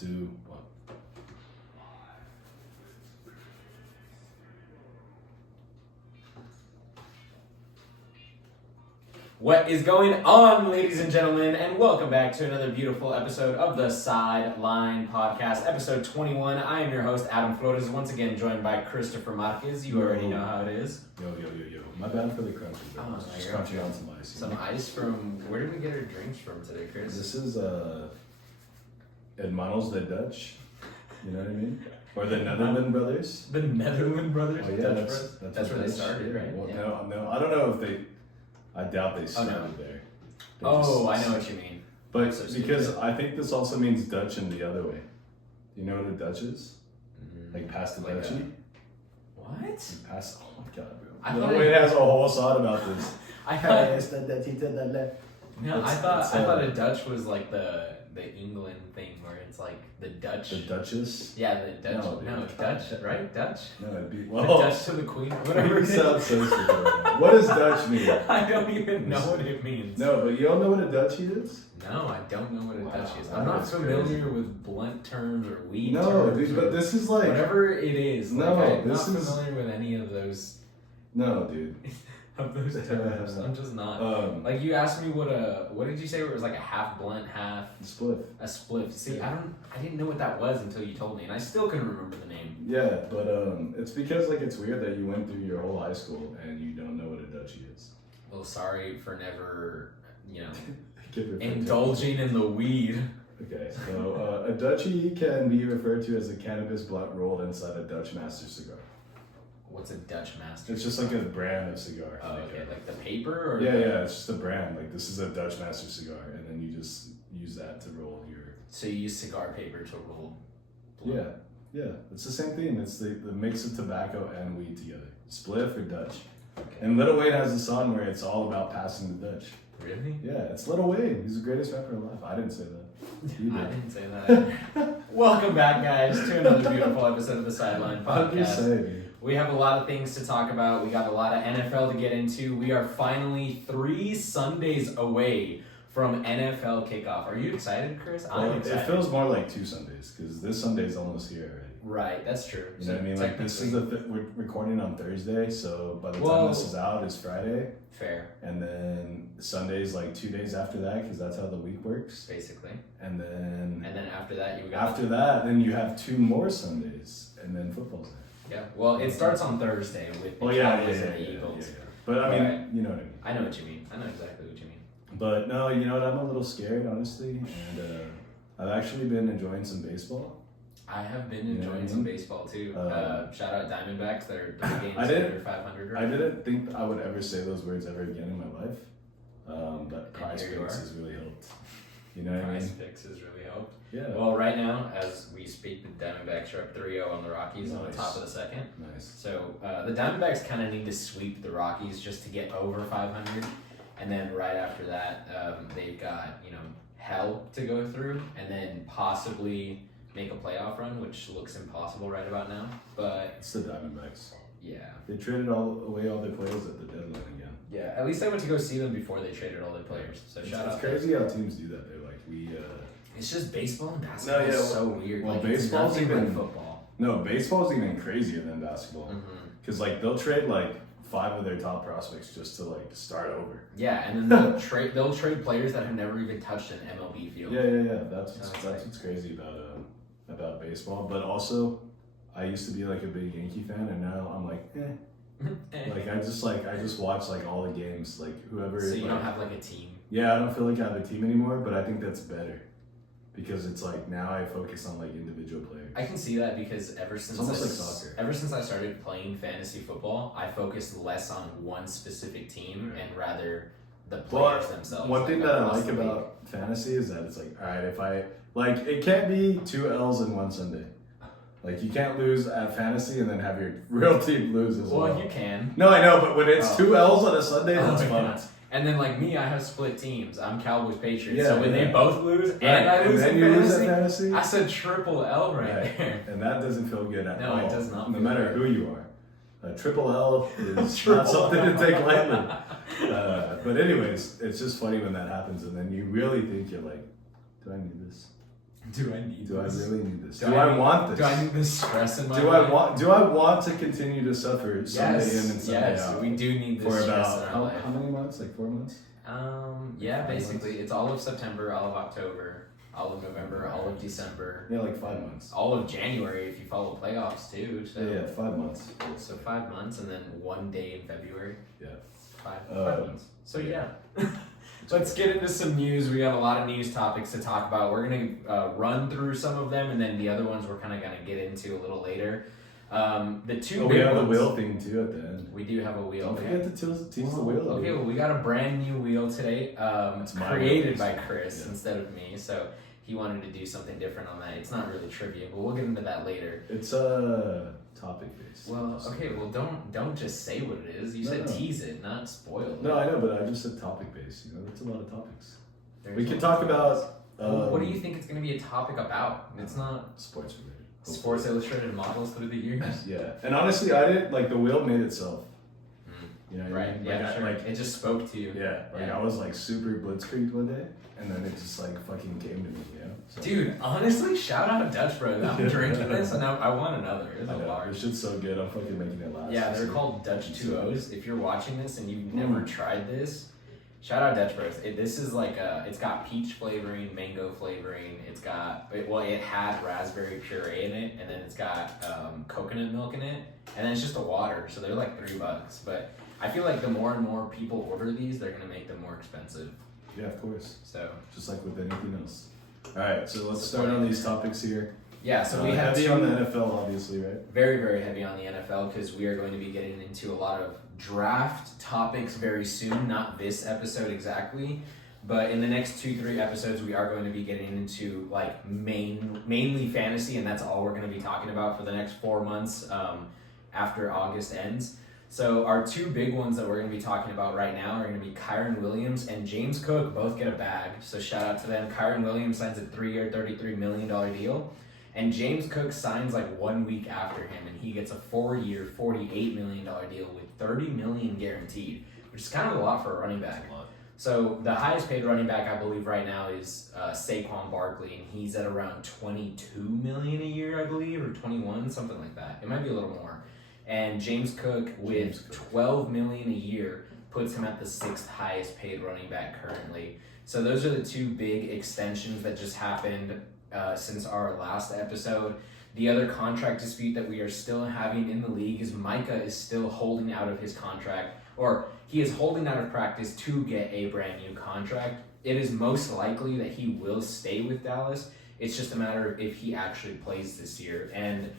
2, 1. What is going on, ladies and gentlemen, and welcome back to another beautiful episode of the Sideline Podcast, episode 21. I am your host, Adam Flores, once again joined by Christopher Marquez. You already know how it is. Yo. My bad for the crunchy. Just crunchy on some ice. Some ice from, where did we get our drinks from today, Chris? This is Hermanos de Dutch, you know what I mean? Or the Netherlands brothers. The Netherlands brothers? Oh, yeah, that's where they started, right? Well, yeah. No, I don't know if they... I doubt they started there. I know what you mean. But so because I think this also means Dutch in the other way. Do you know what a Dutch is? Like pass the like Dutchie? What? Pass. Oh my god, bro. I No, thought it has a whole song about this. I thought a Dutch was like the England thing where it's like the Dutch. The Duchess? Yeah, the Dutch. No, Dutch, right? Dutch? No, it'd be... The Dutch to the Queen, whatever it is. Sounds so stupid. What does Dutch mean? I don't even know what it means. No, but you don't know what a Duchy is? No, I don't know what a Dutch is. Wow, I'm not that's familiar crazy. with blunt terms or weed No, terms. dude, but this is like... Whatever it is. No, like, I'm this not is... familiar with any of those... No, dude. Of those terms. I'm just not. Like you asked me what did you say? Where it was like a half blunt, half Spliff. a spliff. See, I didn't know what that was until you told me, and I still couldn't remember the name. Yeah, but it's because like it's weird that you went through your whole high school and you don't know what a Duchy is. Well, sorry for never, Give your indulging in the weed. Okay, so a Duchy can be referred to as a cannabis blunt rolled inside a Dutch Master cigar. What's a Dutch Master? It's just like a brand of cigar. Oh, okay, like the paper or? Yeah, it's just a brand. Like this is a Dutch Master cigar, and then you just use that to roll your. So you use cigar paper to roll. Blunt. Yeah, it's the same thing. It's the mix of tobacco and weed together. Spliff or Dutch. Okay. And Lil Wayne has a song where it's all about passing the Dutch. Really? Yeah, it's Lil Wayne. He's the greatest rapper alive. I didn't say that. You did. I didn't say that. Welcome back, guys, to another beautiful episode of the Sideline Podcast. I'm just saying. We have a lot of things to talk about. We got a lot of NFL to get into. We are finally 3 Sundays away from NFL kickoff. Are you excited, Chris? I'm excited. It feels more like 2 Sundays because this Sunday's almost here already. Right, that's true. You know what I mean? Like this is we're recording on Thursday, so by the time this is out, it's Friday. Fair. And then Sunday's like 2 days after that because that's how the week works. Basically. And then after that, then you have 2 more Sundays, and then football's there. Yeah, well, it starts on Thursday with the Cowboys and the Eagles. Yeah. But I mean, you know what I mean. I know what you mean. I know exactly what you mean. But no, you know what? I'm a little scared, honestly, and I've actually been enjoying some baseball. I have been enjoying some baseball too. Shout out Diamondbacks. They're 3 games under 500. Right? I didn't think I would ever say those words ever again in my life, but Prize Picks has really helped. You know what I mean? Prize Picks has really helped. Yeah. Well, right now, as we speak, the Diamondbacks are up 3-0 on the Rockies on the top of the second. Nice. So the Diamondbacks kind of need to sweep the Rockies just to get over 500. And then right after that, they've got, hell to go through. And then possibly make a playoff run, which looks impossible right about now. But it's the Diamondbacks. Yeah. They traded away all their players at the deadline again. Yeah, at least I went to go see them before they traded all their players. So shout out. It's crazy how teams do that. They're like, It's just baseball and basketball is so weird. Well, like, baseball's it's even like football. No, baseball's even crazier than basketball. Because they'll trade 5 of their top prospects just to start over. Yeah, and then they'll trade players that have never even touched an MLB field. Yeah. That's what's crazy about baseball. But also, I used to be a big Yankee fan, and now I'm I just watch all the games, whoever. So you don't have a team. Yeah, I don't feel like I have a team anymore, but I think that's better because it's now I focus on individual players. I can see that because ever since soccer. Ever since I started playing fantasy football, I focused less on one specific team and rather the players themselves. One thing that I like about fantasy is that it's all right, if I it can't be 2 L's in one Sunday. You can't lose at fantasy and then have your real team lose as well. Well, you can. No, I know, but when it's 2 L's on a Sunday, that's fun. And then me, I have split teams. I'm Cowboys Patriots. Yeah, so when they both lose and I lose in fantasy, that's a triple L right there. And that doesn't feel good at all. No, it does not. No matter who you are. A triple L is not something to take lightly. But anyways, it's just funny when that happens and then you really think you're do I need this? Do I need Do I this? really need this? Do I want this? Do I need this stress in my Do life? Do I want to continue to suffer Sunday Yes, in and Sunday yes, out? we do need this For stress about in our life. how many months? Like 4 months? Yeah, 5 basically, months? it's all of September, all of October, all of November, all of December, Yeah, like 5 months. all of January if you follow playoffs too. So, Yeah, 5 months. so 5 months, and then 1 day in February. Yeah. Five months. So yeah. Let's get into some news. We got a lot of news topics to talk about. We're gonna run through some of them, and then the other ones we're kind of gonna get into a little later. The two we big have ones, the wheel thing too at the end. We do have a wheel. Don't forget to tease the wheel. Okay, well, we got a brand new wheel today. It's my created wheel. by Chris instead of me, so he wanted to do something different on that. It's not really trivia, but we'll get into that later. It's topic based. Well, okay, well don't just say what it is. You said tease it, not spoil it. No, I know, but I just said topic based. You know, that's a lot of topics. There's We can no talk topics. about. What do you think it's going to be a topic about? It's not sports related. Sports Illustrated models through the years. Yeah, and honestly, I didn't like the wheel made itself. You know, what I Right? mean? Yeah, Like, sure. like It just spoke to you. yeah, like Yeah. I was like super blitzkrieged one day, and then it just like fucking came to me. You know, so, Dude, honestly, shout out Dutch Bros. I'm drinking this, and I want another. It's I a know, large. this shit's so good. I'm fucking making it last. Yeah, they're So- called Dutch 2Os. If you're watching this and you've never tried this, shout out Dutch Bros. This is like it's got peach flavoring, mango flavoring. It had raspberry puree in it, and then it's got coconut milk in it, and then it's just a water. So they're like $3. But I feel like the more and more people order these, they're gonna make them more expensive. Yeah, of course. So Just like with anything else. All right, so let's start on these topics here. yeah, so we have heavy two on the NFL, obviously, right? very, very heavy on the NFL because we are going to be getting into a lot of draft topics very soon. Not this episode exactly, but in the next 2-3 episodes, we are going to be getting into like mainly fantasy, and that's all we're going to be talking about for the next 4 months after August ends. So our two big ones that we're going to be talking about right now are going to be Kyren Williams and James Cook. Both get a bag, so shout out to them. Kyren Williams signs a 3-year, $33 million deal. And James Cook signs like 1 week after him, and he gets a 4-year, $48 million deal with $30 million guaranteed, which is kind of a lot for a running back. So the highest paid running back I believe right now is Saquon Barkley, and he's at around $22 million a year, I believe, or 21, something like that. It might be a little more. And James Cook with $12 million a year puts him at the 6th highest paid running back currently. So those are the two big extensions that just happened since our last episode. The other contract dispute that we are still having in the league is Micah is still holding out of his contract, or he is holding out of practice to get a brand new contract. It is most likely that he will stay with Dallas. It's just a matter of if he actually plays this year. And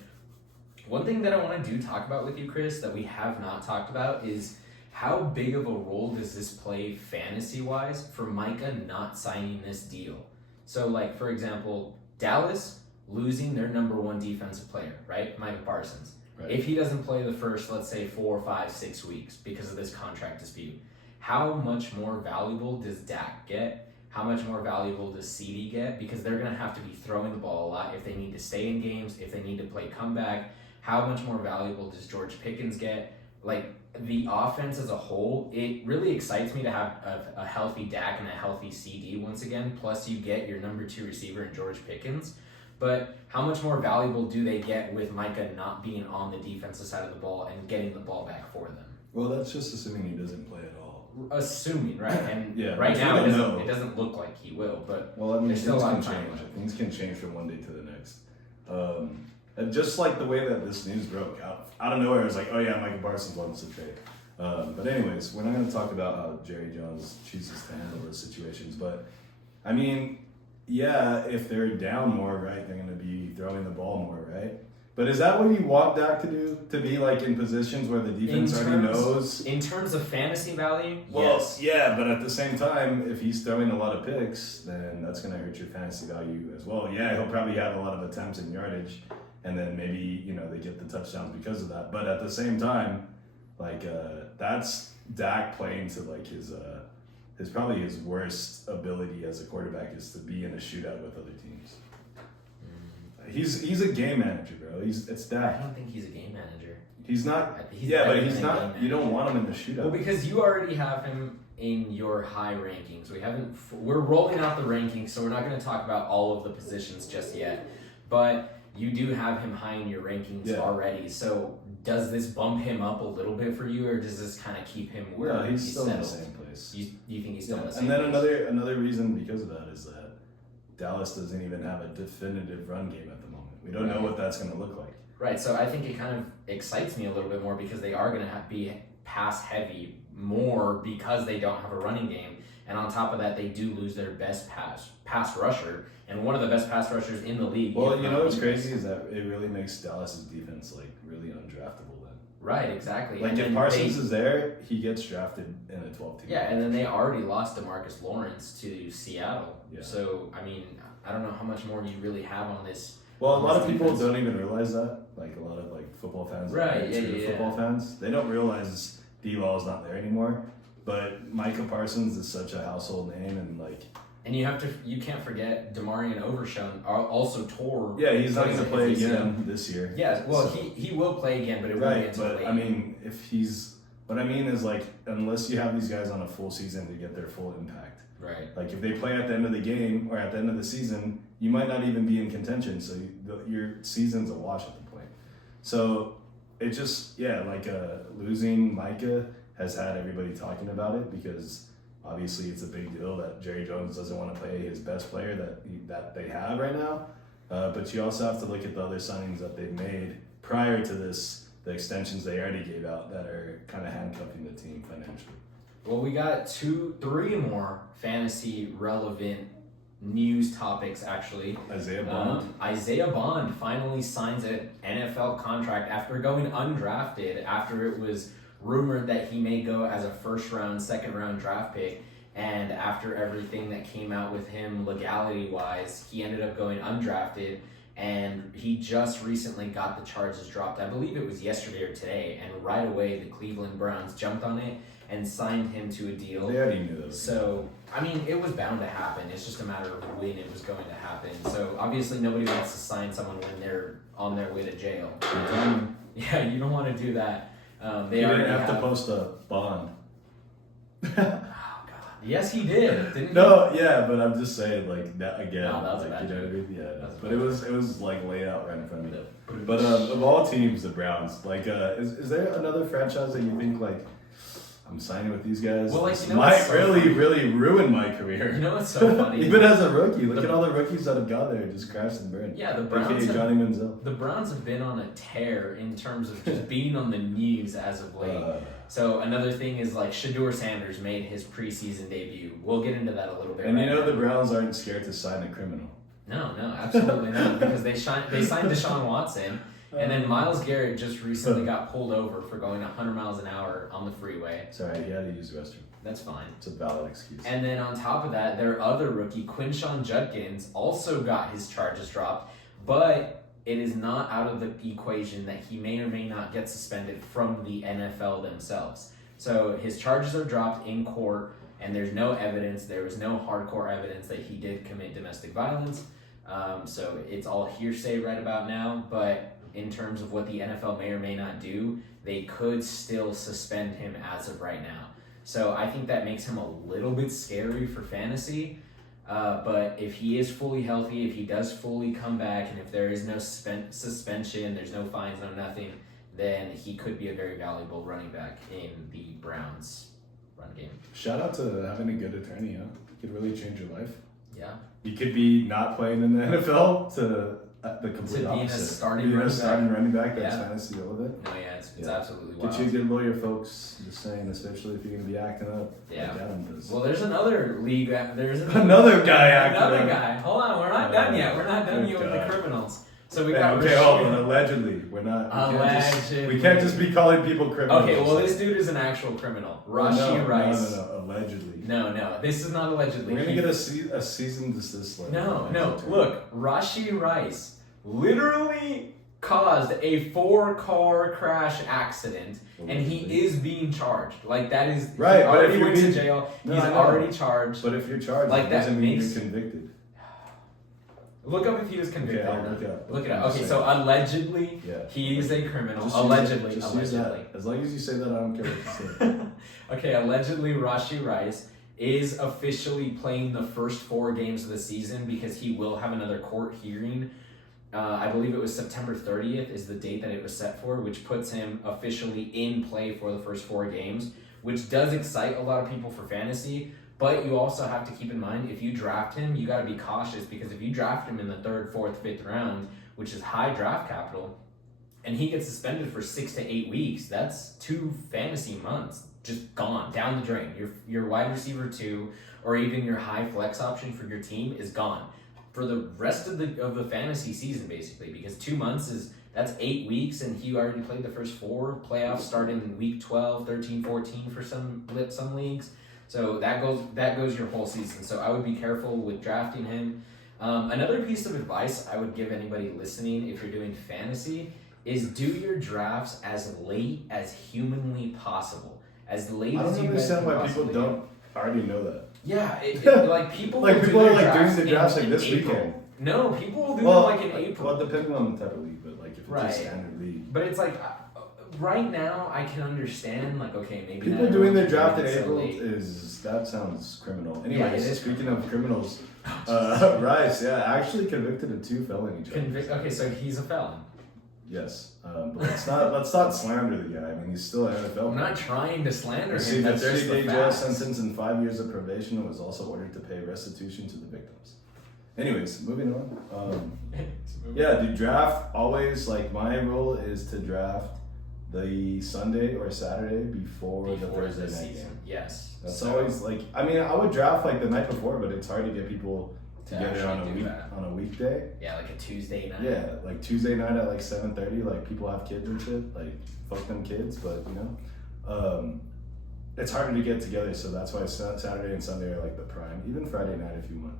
one thing that I want to talk about with you, Chris, that we have not talked about is how big of a role does this play fantasy-wise for Micah not signing this deal? So, like, for example, Dallas losing their number one defensive player, right? Micah Parsons. Right. If he doesn't play the first, let's say, 4, 5, 6 weeks because of this contract dispute, how much more valuable does Dak get? How much more valuable does CD get? Because they're going to have to be throwing the ball a lot if they need to stay in games, if they need to play comeback. How much more valuable does George Pickens get? Like, the offense as a whole, it really excites me to have a healthy Dak and a healthy CD once again. Plus, you get your number 2 receiver in George Pickens. But how much more valuable do they get with Micah not being on the defensive side of the ball and getting the ball back for them? Well, that's just assuming he doesn't play at all. Assuming, right? And Yeah, right which now we don't know. it doesn't look like he will, but Well, I mean, there's still a things lot can of time change. left. Things can change from one day to the next. And just like the way that this news broke out of nowhere, it was like, oh yeah, Micah Parsons wants to trade. But anyways, we're not going to talk about how Jerry Jones chooses to handle those situations. But I mean, yeah, if they're down more, right, they're going to be throwing the ball more, right? But is that what you want Dak to do? To be like in positions where the defense already knows? In terms of fantasy value, Well, yes. yeah, but at the same time, if he's throwing a lot of picks, then that's going to hurt your fantasy value as well. Yeah, he'll probably have a lot of attempts and yardage, and then maybe, they get the touchdowns because of that. But at the same time, like, that's Dak playing to like his probably his worst ability as a quarterback is to be in a shootout with other teams. He's a game manager, bro. It's I Dak. don't think he's a game manager. He's not. He's Yeah, better but he's than a not. game You don't manager. want him in the shootout. Well, because you already have him in your high rankings. We're rolling out the rankings, so we're not going to talk about all of the positions just yet. But you do have him high in your rankings already. So does this bump him up a little bit for you, or does this kind of keep him where he's still settled? in the same place. You think he's still in the same place? And then place? another reason because of that is that Dallas doesn't even have a definitive run game at the moment. We don't know what that's going to look like. Right, so I think it kind of excites me a little bit more because they are going to be pass heavy more because they don't have a running game. And on top of that, they do lose their best pass rusher and one of the best pass rushers in the league. Well, you know what's crazy is that it really makes Dallas's defense like really undraftable then. Right, exactly. Like if Parsons is there, he gets drafted in a 12 team. Yeah, and then they already lost DeMarcus Lawrence to Seattle. Yeah. So, I mean, I don't know how much more you really have on this. Well, a lot of people don't even realize that. Like a lot of like football fans, football fans, they don't realize D-Law is not there anymore. But Micah Parsons is such a household name, and like. And you can't forget Demarion Overshown also tore. Yeah, he's not going to play again this year. Yeah, well, so. he will play again, but it won't be until late. I mean, what I mean is like, unless you have these guys on a full season to get their full impact. Right. Like if they play at the end of the game or at the end of the season, you might not even be in contention. So your season's a wash at the point. So it just, losing Micah has had everybody talking about it because obviously it's a big deal that Jerry Jones doesn't want to play his best player that they have right now. But you also have to look at the other signings that they've made prior to this, the extensions they already gave out that are kind of handcuffing the team financially. Well, we got 3 more fantasy relevant news topics actually. Isaiah Bond finally signs an NFL contract after going undrafted, after it was rumored that he may go as a second round draft pick, and after everything that came out with him legality wise, he ended up going undrafted, and he just recently got the charges dropped. I believe it was yesterday or today, and right away the Cleveland Browns jumped on it and signed him to a deal. They already knew that. So, I mean, it was bound to happen. It's just a matter of when it was going to happen. So, obviously, nobody wants to sign someone when they're on their way to jail. Yeah, you don't want to do that. They didn't have to post a bond. Oh, God. Yes, he did. Didn't he? No, yeah, but I'm just saying, like, that again. No, that was like, a bad joke. Yeah, but it was like laid out right in front of me. But of all teams, the Browns, like, is there another franchise that you think, like, I'm signing with these guys? Well, like, this might really ruin my career. You know what's so funny? Even as a rookie, look at all the rookies that have gone there and just crashed and burned. Yeah, the Browns. Johnny Manziel. The Browns have been on a tear in terms of just being on the news as of late. So another thing is like Shedeur Sanders made his preseason debut. We'll get into that a little bit. And the Browns aren't scared to sign a criminal. No, absolutely not, because they signed Deshaun Watson. And then Myles Garrett just recently got pulled over for going 100 miles an hour on the freeway. Sorry, he had to use the restroom. That's fine. It's a valid excuse. And then on top of that, their other rookie, Quinshon Judkins, also got his charges dropped. But it is not out of the equation that he may or may not get suspended from the NFL themselves. So his charges are dropped in court, and there's no evidence. There was no hardcore evidence that he did commit domestic violence. So it's all hearsay right about now. But in terms of what the NFL may or may not do, they could still suspend him as of right now. So I think that makes him a little bit scary for fantasy. But if he is fully healthy, if he does fully come back, and if there is no suspension, there's no fines, no nothing, then he could be a very valuable running back in the Browns run game. Shout out to having a good attorney, huh? It could really change your life. Yeah. You could be not playing in the NFL to the complete opposite. To be a starting running back that's fantasy relevant. No, yeah, it's absolutely wild. Get you a good lawyer, folks. Just saying, especially if you're going to be acting up like Adam does. Well, there's another league. There's another guy acting Another up. guy. Hold on, we're not done yet. We're not done yet with the criminals. So we got hold on. Allegedly. We're not. We can't just be calling people criminals. Okay, well, this dude is an actual criminal. Rashee Rice. No. Allegedly. No. This is not allegedly. We're going to get a season desist letter. No. Look, Rashee Rice literally caused a 4-car crash accident, and he is being charged. Like, that is right. He already went to jail. He's already charged. But if you're charged, like, that doesn't mean you're convicted. Look up if he was convicted Okay, or not. look it up. Okay, so allegedly, he is a criminal. Allegedly. Use that. As long as you say that, I don't care what you say. Okay, allegedly, Rashee Rice is officially playing the first 4 games of the season because he will have another court hearing. I believe it was September 30th is the date that it was set for, which puts him officially in play for the first 4 games, which does excite a lot of people for fantasy. But you also have to keep in mind, if you draft him, you got to be cautious, because if you draft him in the 3rd, 4th, 5th round, which is high draft capital, and he gets suspended for 6 to 8 weeks, that's 2 fantasy months just gone down the drain. Your wide receiver 2, or even your high flex option for your team is gone for the rest of the fantasy season, basically, because 2 months that's 8 weeks, and he already played the first 4 playoffs starting in week 12, 13, 14 for some leagues. So that goes your whole season. So I would be careful with drafting him. Another piece of advice I would give anybody listening, if you're doing fantasy, is do your drafts as late as humanly possible. As late as you guys can possibly. I don't understand why people don't already know that. Yeah, like people like people are like doing the drafts like this April. weekend. No, people will do them like in April. Well, depending on the type of league, but like if it's a standard league. But it's like right now I can understand, like, okay, maybe people doing their draft in April that sounds criminal. Anyways, speaking of criminals, Rice, actually convicted of 2 felony charges. Okay, so he's a felon. Yes, but let's not slander the guy. I mean, he's still an NFL. I'm not trying to slander him. Received a 30-day jail sentence and 5 years of probation, and was also ordered to pay restitution to the victims. Anyways, moving on. The draft always, like, my rule is to draft the Sunday or Saturday before the Thursday night game. Yes. That's always, like, I mean, I would draft like the night before, but it's hard to get people together on a weekday. Yeah, like a Tuesday night. Yeah, like Tuesday night at like 7:30. Like, people have kids and shit. Like, fuck them kids, but it's harder to get together. So that's why Saturday and Sunday are like the prime. Even Friday night if you want,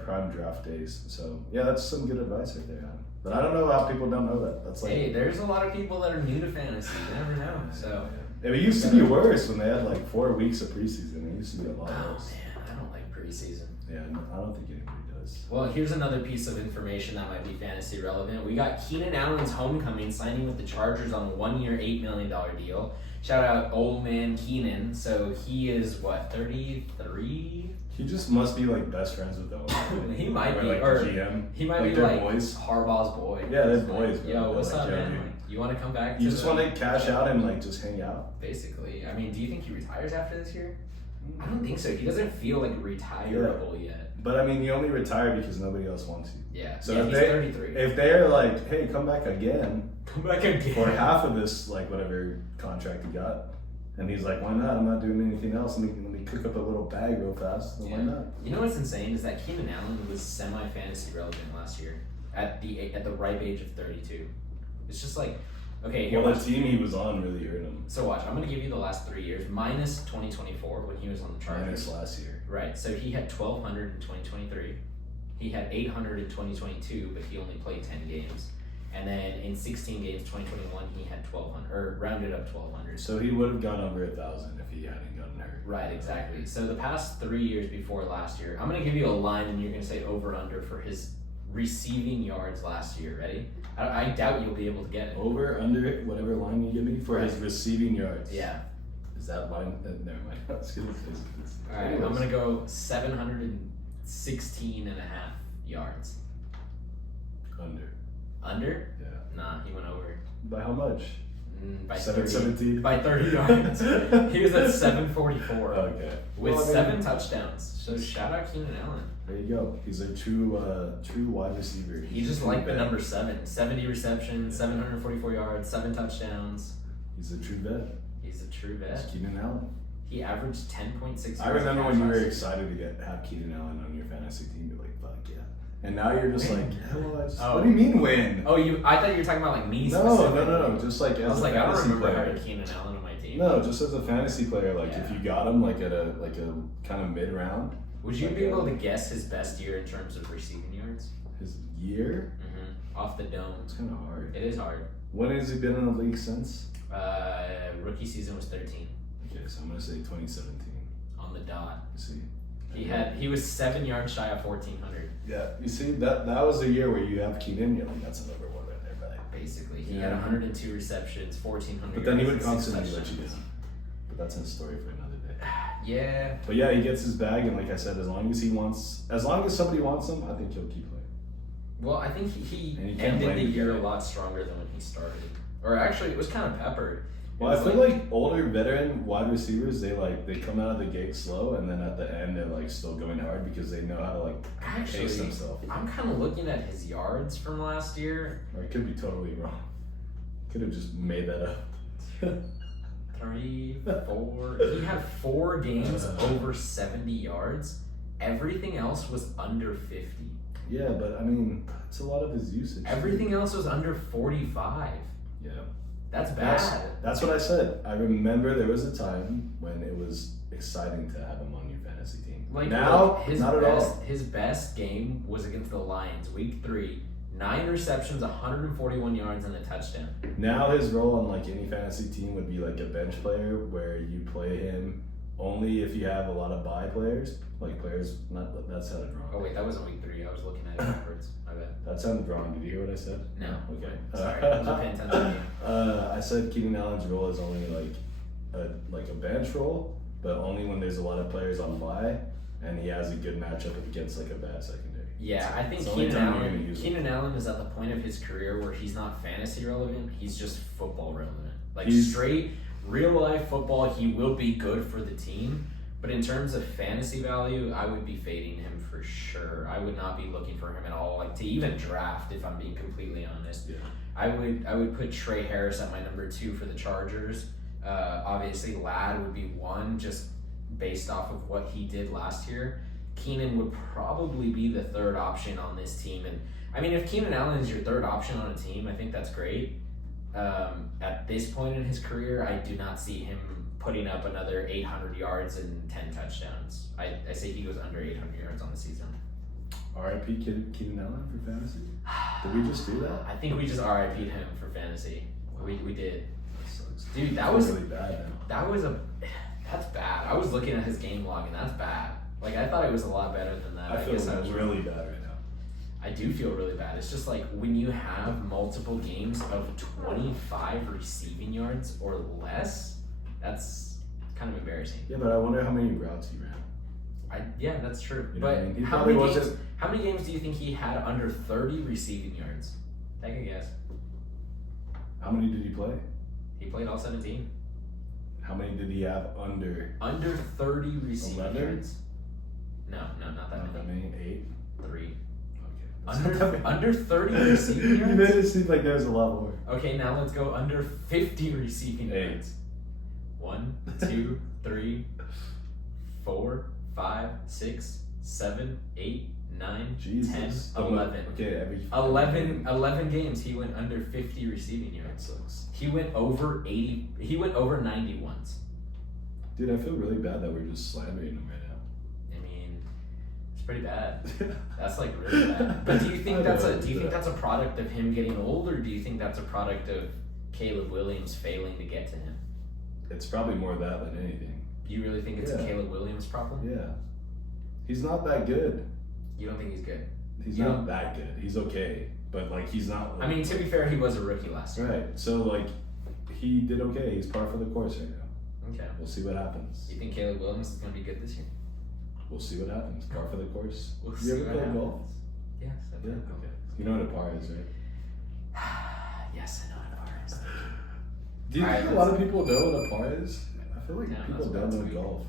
prime draft days. So yeah, that's some good advice right there, Adam. But I don't know how people don't know that. That's like, hey, there's a lot of people that are new to fantasy. You never know. So it used to be worse when they had like 4 weeks of preseason. It used to be a lot worse. Oh man, I don't like preseason. Yeah, no, I don't think anybody does. Well, here's another piece of information that might be fantasy relevant. We got Keenan Allen's homecoming, signing with the Chargers on a 1-year, $8 million deal. Shout out old man Keenan. So he is what, 33? He just must be like best friends with them. He might be, like or GM. He might be like boys. Harbaugh's boy. Yeah, they're boys. Like, yo, what's up, man? Like, you want to come back? You just want to cash out and like just hang out. Basically, I mean, do you think he retires after this year? I don't think so. He doesn't feel like retirable yet. But I mean, you only retire because nobody else wants you. Yeah. So if he's 33. If they're like, hey, come back again. For for half of this, like whatever contract you got. And he's like, why not? I'm not doing anything else. Let me cook up a little bag real fast. So why not? You know what's insane is that Keenan Allen was semi-fantasy relevant last year at the ripe age of 32. It's just like, okay. Well, the team he was on really hurt him. So watch. I'm gonna give you the last 3 years minus 2024 when he was on the Chargers. Minus last year. Right. So he had 1,200 in 2023. He had 800 in 2022, but he only played 10 games. And then in 16 games, 2021, he had 1,200, or rounded up 1,200. So he would have gone over 1,000 if he hadn't gotten hurt. Right, exactly. So the past 3 years before last year, I'm going to give you a line and you're going to say over-under for his receiving yards last year. Ready? I doubt you'll be able to get it. Over, under, whatever line you give me for his receiving yards. Yeah. Is that line? Never mind. I was going to say something. All right, I'm going to go 716 and a half yards. Under. Under? Yeah. Nah, he went over. By how much? By 717. By 30 yards. He was at 744. Okay. With 7 touchdowns. So shout out Keenan Allen. There you go. He's a true wide receiver. He's just like the number 7. 70 receptions, 744 yards, 7 touchdowns. He's a true vet. He's a true vet. He's Keenan Allen. He averaged 10.6. I remember when you were excited to have Keenan Allen on your fantasy team. You're like, fuck yeah. And now you're just like, what do you mean win? Oh, I thought you were talking about like me. No. Just like as I was like, I don't remember having player. Keenan Allen on my team. No, just as a fantasy player, like if you got him like at a kind of mid round. Would you be able to guess his best year in terms of receiving yards? His year? Mm-hmm. Off the dome. It's kind of hard. It is hard. When has he been in the league since? Rookie season was 13. Okay, so I'm gonna say 2017. On the dot. Let's see. He was 7 yards shy of 1,400. Yeah, you see that was a year where you have Keenan, you're like, that's a number one right there, buddy. Basically, he had 102 receptions, 1,400. But then he would constantly let you down. But that's a story for another day. Yeah. But yeah, he gets his bag, and like I said, as long as somebody wants him, I think he'll keep playing. Well, I think he ended the year a lot stronger than when he started. Or actually, it was kind of peppered. Well, I feel like older veteran wide receivers, they come out of the gate slow, and then at the end they're like still going hard because they know how to pace themselves. I'm kind of looking at his yards from last year. Or I could be totally wrong. Could have just made that up. 3, 4. He had 4 games over 70 yards. Everything else was under 50. Yeah, but I mean, it's a lot of his usage. Everything else was under 45. Yeah. That's bad. That's what I said. I remember there was a time when it was exciting to have him on your fantasy team. Now, not at all. His best game was against the Lions, week 3. 9 receptions, 141 yards, and a touchdown. Now his role on any fantasy team would be like a bench player where you play him only if you have a lot of bye players. That sounded wrong. Oh wait, that wasn't week 3. I was looking at it backwards. My bad. That sounded wrong. Did you hear what I said? No. Okay. Sorry, I wasn't paying attention to you. I said Keenan Allen's role is only a bench role, but only when there's a lot of players on bye and he has a good matchup against a bad secondary. Yeah, I think Keenan Allen is at the point of his career where he's not fantasy relevant, he's just football relevant. Straight real life football, he will be good for the team, but in terms of fantasy value, I would be fading him for sure. I would not be looking for him at all, to even draft, if I'm being completely honest. Yeah. I would put Trey Harris at my number 2 for the Chargers. Obviously, Ladd would be 1, just based off of what he did last year. Keenan would probably be the 3rd option on this team. And I mean, if Keenan Allen is your 3rd option on a team, I think that's great. At this point in his career, I do not see him putting up another 800 yards and 10 touchdowns. I say he goes under 800 yards on the season. R.I.P. Keenan Allen for fantasy? Did we just do that? I think we just R.I.P'd him for fantasy. Wow. We did. That sucks. Dude, that was really bad. That's bad. I was looking at his game log and that's bad. I thought it was a lot better than that. I feel really bad right now. I do feel really bad. It's just when you have multiple games of 25 receiving yards or less, that's kind of embarrassing. Yeah, but I wonder how many routes he ran. Yeah, that's true. You know but what I mean? how many games do you think he had under 30 receiving yards? Take a guess. How many did he play? He played all 17. How many did he have under? Under 30 receiving 11? yards. No, not that many. 8? 3. Okay. Under 30 receiving yards? You made it seem like there's a lot more. Okay, now let's go under 50 receiving yards. 1, 2, 3, 4, 5, 6, 7, 8, 9, Jesus. 10, 11. Okay, 11 games he went under 50 receiving yards. Sucks. He went over 80. He went over 90 once. Dude, I feel really bad that we're just slandering him right now. I mean, it's pretty bad. That's really bad. But do you think that's a product of him getting old, or do you think that's a product of Caleb Williams failing to get to him? It's probably more that than anything. You really think it's a Caleb Williams problem? Yeah. He's not that good. You don't think he's good? He's not that good. He's okay. But he's not. I mean, to be fair, he was a rookie last year. Right. So he did okay. He's par for the course right now. Okay. We'll see what happens. You think Caleb Williams is going to be good this year? We'll see what happens. Par for the course. We'll you ever play golf? Yes. Yeah. Okay. You know what a par is, right? Yes, I know what a par is. Do you think a lot of people know what a par is? I feel like Yeah, people don't know golf.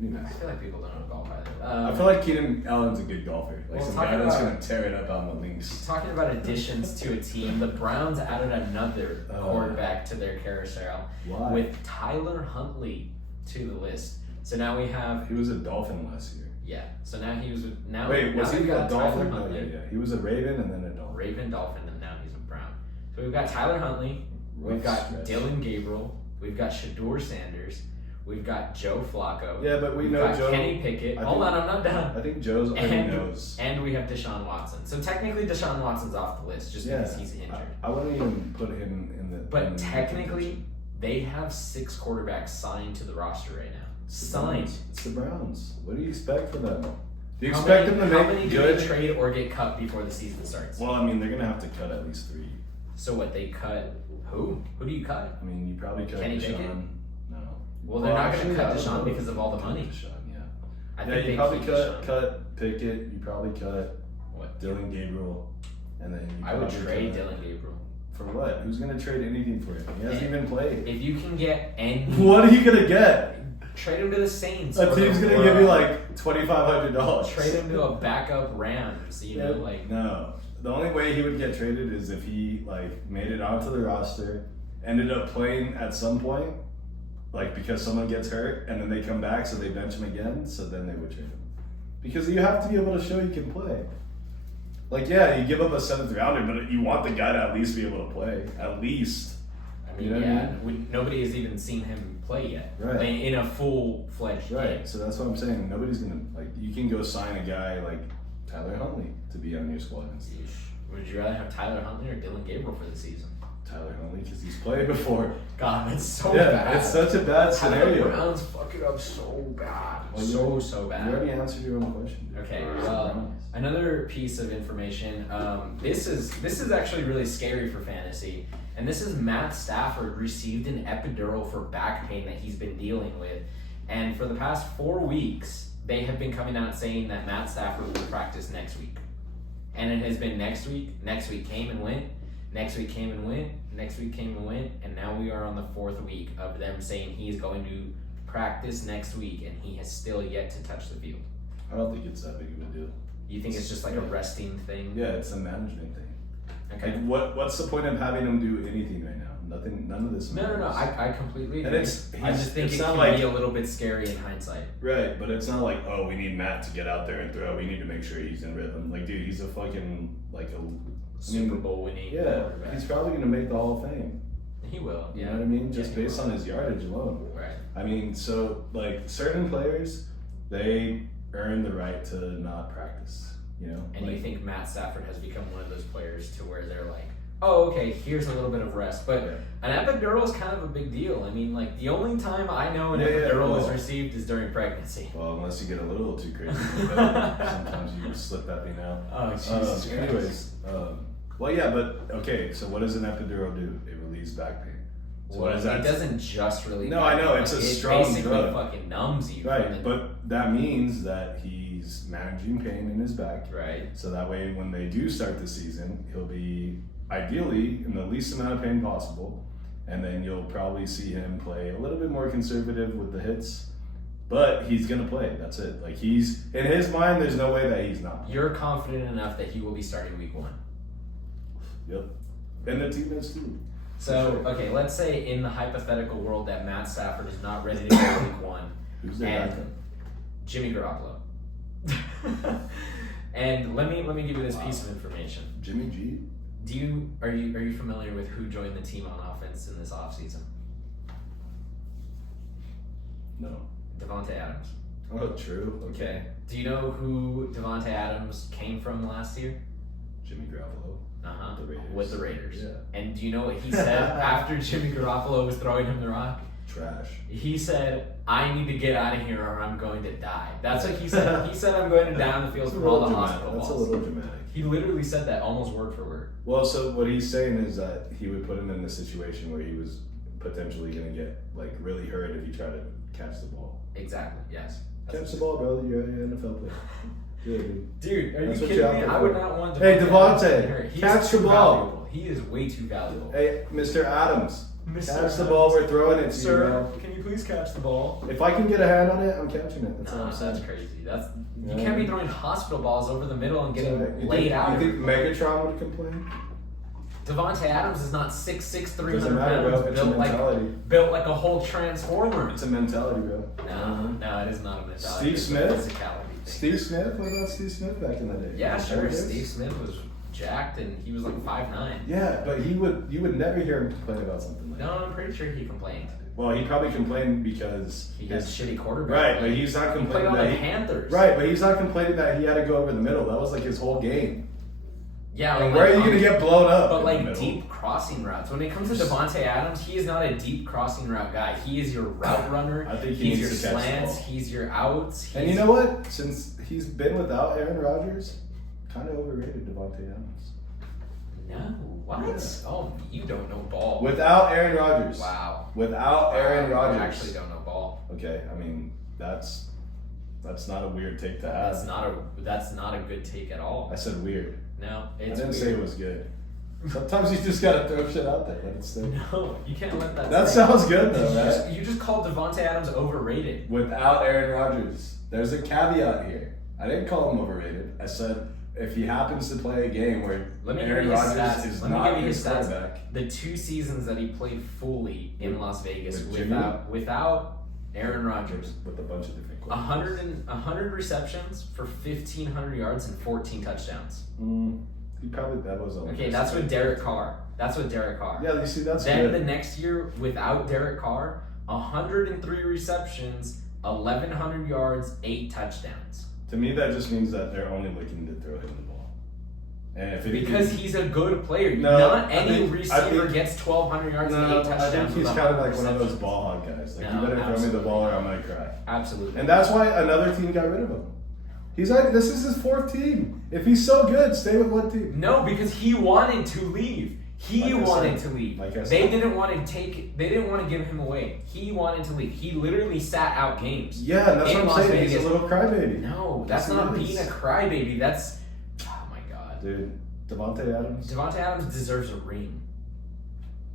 Anyways. I feel like people don't know golf either. I feel like Keenan Allen's a good golfer. Some guy that's talking going to tear it up on the links. Talking about additions to a team, the Browns added another quarterback to their carousel. Why? With Tyler Huntley to the list. So now we have. He was a Dolphin last year. Yeah. So now he was with. Now, Wait, was he a Dolphin? Oh, yeah. He was a Raven and then a Dolphin. Raven, Dolphin, and now he's a Brown. So we've got Tyler Huntley. We've got Dylan Gabriel. We've got Shador Sanders. We've got Joe Flacco. Yeah, but we've got Joe. Kenny Pickett. Hold on, I'm not done. I think Joe's already knows. And we have Deshaun Watson. So technically, Deshaun Watson's off the list just because he's injured. I wouldn't even put him in the. But technically, they have 6 quarterbacks signed to the roster right now. Signed. It's the Browns. What do you expect from them? Do you How expect many- them to How make many do good they trade or get cut before the season starts? Well, I mean, they're gonna have to cut at least 3. So what, they cut who? Who do you cut? I mean, you probably cut Kenny Deshaun. Pickett? No. Well, they're not actually, going to I cut don't Deshaun know because if of all the they money. cut Deshaun, yeah. I Yeah, think you they probably keep cut Deshaun. Pickett. You probably cut What? Dylan Gabriel, and then you I would probably trade cut- Dylan Gabriel. For what? Who's gonna trade anything for him? He hasn't even played. If you can get any, What are you gonna get? trade him to the Saints. A or team's the- gonna give you like $2,500. trade him to a backup Rams. You know, like No. The only way he would get traded is if he like made it onto the roster, ended up playing at some point, like because someone gets hurt, and then they come back, so they bench him again. So then they would trade him, because you have to be able to show you can play. Like, yeah, you give up a 7th rounder, but you want the guy to at least be able to play. At least. I mean, You know what I yeah, nobody has even seen him play yet. Right. In a full-fledged Right. game. So that's what I'm saying. Nobody's gonna like. You can go sign a guy like Tyler Huntley to be on your squad instead. Would you rather have Tyler Huntley or Dylan Gabriel for the season? Tyler Huntley, because he's played before. God, that's so Yeah, bad. it's such a bad How the scenario. Browns fuck it up so bad. Well, so You bad. already answered your own question. Dude. Okay, It's the well, Browns. another piece of information. This is actually really scary for fantasy, and this is Matt Stafford received an epidural for back pain that he's been dealing with, and for the past 4 weeks they have been coming out saying that Matt Stafford will practice next week, and it has been next week. Next week came and went. Next week came and went. Next week came and went, and now we are on the 4th week of them saying he is going to practice next week, and he has still yet to touch the field. I don't think it's that big of a deal. You think it's just like a resting thing? Yeah, it's a management thing. Okay. Like, what's the point of having him do anything right now? Nothing. None of this. No. matters. I completely And agree. I he's- just think it's it not can like- be a little bit scary in hindsight. Right, but it's not like, oh, we need Matt to get out there and throw. We need to make sure he's in rhythm. Like, dude, he's a fucking like a Super Bowl winning yeah. quarterback. He's probably gonna make the Hall of Fame. He will. You Yeah. know what I mean? Just Yeah, he based will. on his yardage alone. Right. I mean, so like certain players, they earn the right to not practice. You know, And like, you think Matt Stafford has become one of those players to where they're like, oh, okay, here's a little bit of rest. But Yeah. an epidural is kind of a big deal. I mean, like, the only time I know an Yeah, epidural is well- received is during pregnancy. Well, unless you get a little too crazy, sometimes you slip that thing out. Oh, Jesus Christ. Anyways, well, yeah, but okay. So what does an epidural do? It relieves back pain. So Well, what is that? it doesn't just really. No, I know, it's a it strong basically drug. fucking numbs you. Right, from the, but that means that he's managing pain in his back. right. So that way, when they do start the season, he'll be ideally in the least amount of pain possible, and then you'll probably see him play a little bit more conservative with the hits. But he's gonna play. That's it. Like he's in his mind. There's no way that he's not. Playing. You're confident enough that he will be starting week 1. Yep. And the team is too. So, For sure. okay, let's say in the hypothetical world that Matt Stafford is not ready to go week 1, Who's their and backup? Jimmy Garoppolo. And let me give you this piece of information. Jimmy G. Are you familiar with who joined the team on offense in this offseason? No. Devontae Adams. Oh, true. Okay. Do you know who Devontae Adams came from last year? Jimmy Garoppolo. Uh-huh. The Raiders. With the Raiders. Yeah. And do you know what he said after Jimmy Garoppolo was throwing him the rock? Trash. He said, I need to get out of here or I'm going to die. That's what he said. He said, I'm going to down the field That's a for all little the dramatic. hospital That's a balls. little dramatic. He literally said that almost word for word. Well, so what he's saying is that he would put him in a situation where he was potentially going to get like really hurt if he tried to catch the ball. Exactly, yes. Catch the ball, bro. You're an NFL player. Good, dude. Dude, are That's you what kidding you're me? out there I would for. not want Hey, Adams Devontae, to get hurt. He's catch the too ball. valuable. He is way too valuable. Hey, Mr. Adams. Mr. Catch the ball. We're throwing it to you, Sir, bro. can you please catch the ball? If I can get a hand on it, I'm catching it. That's all Nah, I'm saying. that's crazy. You Yeah. can't be throwing hospital balls over the middle and getting Sorry. You laid think, out. You think Megatron would complain? Devontae Adams is not 6'6", 300 Doesn't matter, bro. pounds, It's a built mentality. like a whole transformer. It's a mentality, bro. No, it is not a mentality. Steve It's a Smith? physicality thing. Steve Smith? What about Steve Smith back in the day? Yeah, sure. Remember Steve this? Smith was jacked and he was like 5'9". Yeah, but you would never hear him complain about something like No, that. I'm pretty sure he complained. Well, he probably complained because He had shitty quarterback. right, play. but he's not He played complaining on the that Panthers. right, but he's not complaining that he had to go over the middle. That was like his whole game. Yeah, Like, where are you gonna get blown up? But like deep crossing routes. When it comes to Devontae Adams, he is not a deep crossing route guy. He is your route runner. I think he's your needs to catch slants. the ball. He's your outs. And you know what? Since he's been without Aaron Rodgers, kind of overrated Devontae Adams. No, what? Yeah. Oh, you don't know ball. Without Aaron Rodgers. Wow. Without Aaron You Rodgers. actually don't know ball. Okay, I mean that's not a weird take to have. That's not a good take at all. I said weird. No, I it's didn't weird. say it was good. Sometimes you just gotta throw shit out there. Let it stay. No, you can't let that. That stay. sounds good though, right? You just called Devontae Adams overrated. Without Aaron Rodgers, there's a caveat here. I didn't call him overrated. I said if he happens to play a game where Aaron Rodgers is not his quarterback. The 2 seasons that he played fully in Las Vegas With without Aaron Rodgers, with a bunch of different quarterbacks. 100 receptions for 1,500 yards and 14 touchdowns. That was only. Okay, that's with Derek Carr. Yeah, you see, that's then good. the next year without Derek Carr, 103 receptions, 1,100 yards, 8 touchdowns. To me, that just means that they're only looking to throw him the ball. And if Because he's a good player. No, Not any I think- receiver gets 1,200 yards and 8 touchdowns. I think he's with kind of 100 like one of those receptions. ball hog guys. Like, No, you better throw me the ball or I'm gonna cry. Absolutely. And that's why another team got rid of him. This is his 4th team. If he's so good, stay with one team. No, because he wanted to leave. He Like I wanted said- to leave. like I said. They didn't want to give him away. He wanted to leave. He literally sat out games. Yeah, that's In what I'm Las saying. He's Vegas. a little crybaby. No, that's Yes, not he being is. a crybaby. That's, oh my god. Dude, Devontae Adams. Devontae Adams deserves a ring.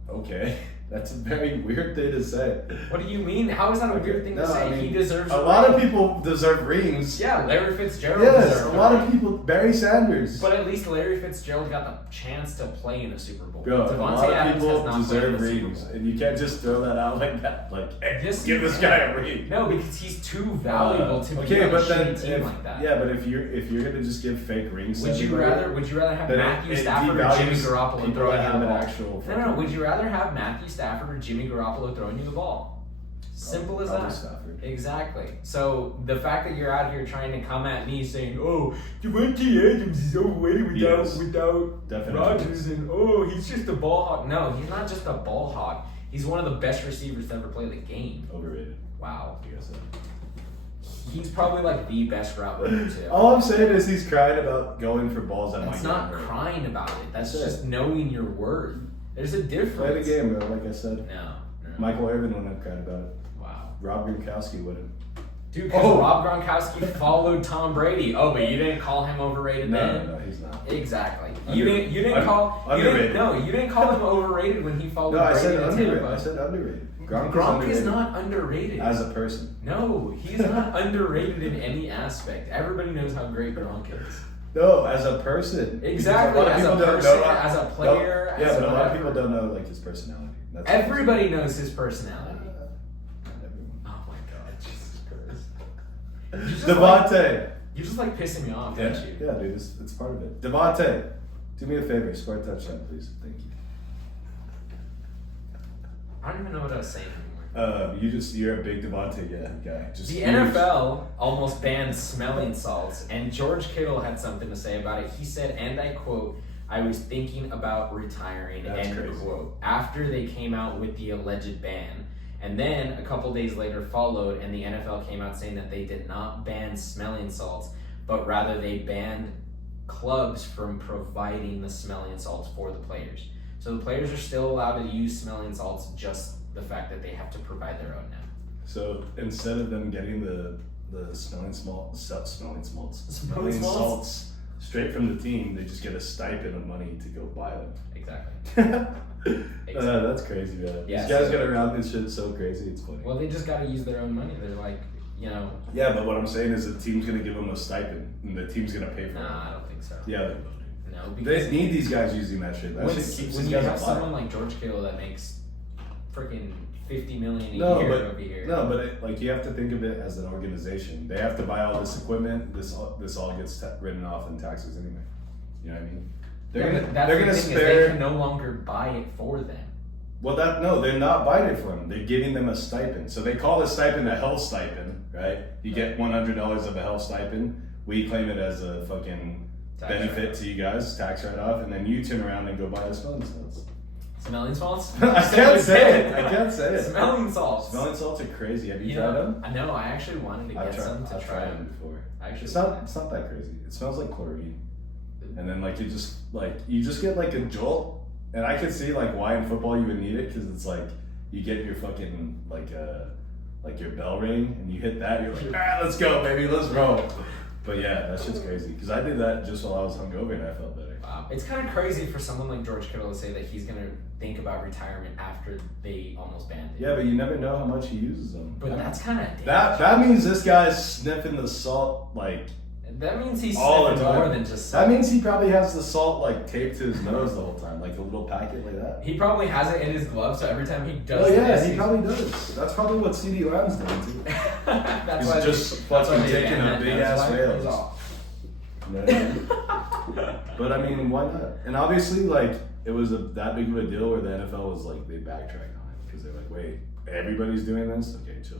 Okay, that's a very weird thing to say. What do you mean? How is that a weird thing to No, say? I mean, He deserves a a lot ring. of people deserve rings. Yeah, Larry Fitzgerald Yes, deserved a lot ring. of people. Barry Sanders. But at least Larry Fitzgerald got the chance to play in a Super Bowl. Bro, a Devontae lot of Adams people has not deserve played in a Super rings, Bowl. and you can't just throw that out like that. Like, hey, Yes, give you this can. guy a ring. No, because he's too valuable to be okay, on a but then shitty team like that. yeah, but if you're gonna just give fake rings, to Would you everybody, rather have then Matthew it Stafford or Jimmy devalues Garoppolo people throwing that you have the an ball? actual. No. Would you rather have Matthew Stafford or Jimmy Garoppolo throwing you the ball? Simple as Probably that. Stafford. Exactly. So the fact that you're out here trying to come at me saying, "Oh, Devontae Adams is overrated without Definitely. Rodgers," and "Oh, he's just a ball hog." No, he's not just a ball hog. He's one of the best receivers to ever play the game. Overrated. Wow. I guess so. He's probably like the best route runner too. All I'm saying is he's crying about going for balls that That's might not get hurt. crying about it. That's That's it. just knowing your worth. There's a difference. Play the game, bro. Like I said, No. Michael Irvin wouldn't have cried about it. Wow. Rob Gronkowski wouldn't. Dude, because Oh. Rob Gronkowski followed Tom Brady. Oh, but you didn't call him overrated then? No, he's not. Exactly. Under- You didn't call underrated. You didn't call him overrated when he followed No, I Brady said to underrated. Tampa. I said underrated. Gronk is not underrated. as a person. No, he's not underrated in any aspect. Everybody knows how great Gronk is. No, as a person. Exactly, Because as a lot of people don't person, know- as a player, Yeah, as but a lot of whatever. people don't know like his personality. That's Everybody knows his personality. Not everyone. Oh my god, Jesus Christ. Devontae. You just like pissing me off, Yeah, don't you? yeah, dude, it's part of it. Devontae, do me a favor, score a touchdown, please. Thank you. I don't even know what I was saying anymore. You're a big Devontae guy. Just The huge. NFL almost banned smelling salts, and George Kittle had something to say about it. He said, and I quote, "I was thinking about retiring," That's end crazy. quote, after they came out with the alleged ban. And then a couple days later followed, and the NFL came out saying that they did not ban smelling salts, but rather they banned clubs from providing the smelling salts for the players. So the players are still allowed to use smelling salts, just the fact that they have to provide their own now. So instead of them getting the smelling salts straight from the team, they just get a stipend of money to go buy them. Exactly. That's crazy, man. Yeah, These guys so- get around this shit so crazy, it's funny. Well, they just got to use their own money. They're like, you know, Yeah, but what I'm saying is the team's gonna give them a stipend, and the team's gonna pay for it. nah, I don't think so. Yeah, they will. No, They because need these guys using that shit. That when, shit keeps when these you guys have alive. someone like George Kittle that makes freaking $50 million a No, year but- over here. No, but like you have to think of it as an organization. They have to buy all this equipment. This all gets written off in taxes anyway. You know what I mean? Yeah, but that's they're the gonna thing is spare. they can no longer buy it for them. Well, they're not buying it for them. They're giving them a stipend. So they call the stipend a health stipend, right? You get $100 of a health stipend. We claim it as a fucking benefit to you guys, tax write-off, and then you turn around and go buy the smelling salts. Smelling salts? I can't say it. Smelling salts. Smelling salts are crazy. Have you tried them? No, I actually wanted to get some to try them before. It's not that crazy. It smells like chlorine, and then like you just get like a jolt. And I could see like why in football you would need it, because it's like you get your fucking like your bell ring and you hit that, you're like, let's go baby, let's roll. But yeah, that shit's crazy, because I did that just while I was hungover and I felt better. Wow. It's kind of crazy for someone like George Kittle to say that he's gonna think about retirement after they almost banned it. Yeah, but you never know how much he uses them. But that's kind of that means this guy's sniffing the salt like. That means he's all the sniffing time. more than just salt. That means he probably has the salt like taped to his nose the whole time, like a little packet like that. He probably has it in his glove, so every time he does he probably does. That's probably what CD Lamb's doing too. That's He's why just fucking taking a big ass rails. Yeah. But I mean, why not? And obviously, like, it was that big of a deal where the NFL was like, they backtracked on it, because they're like, wait, everybody's doing this? Okay, chill.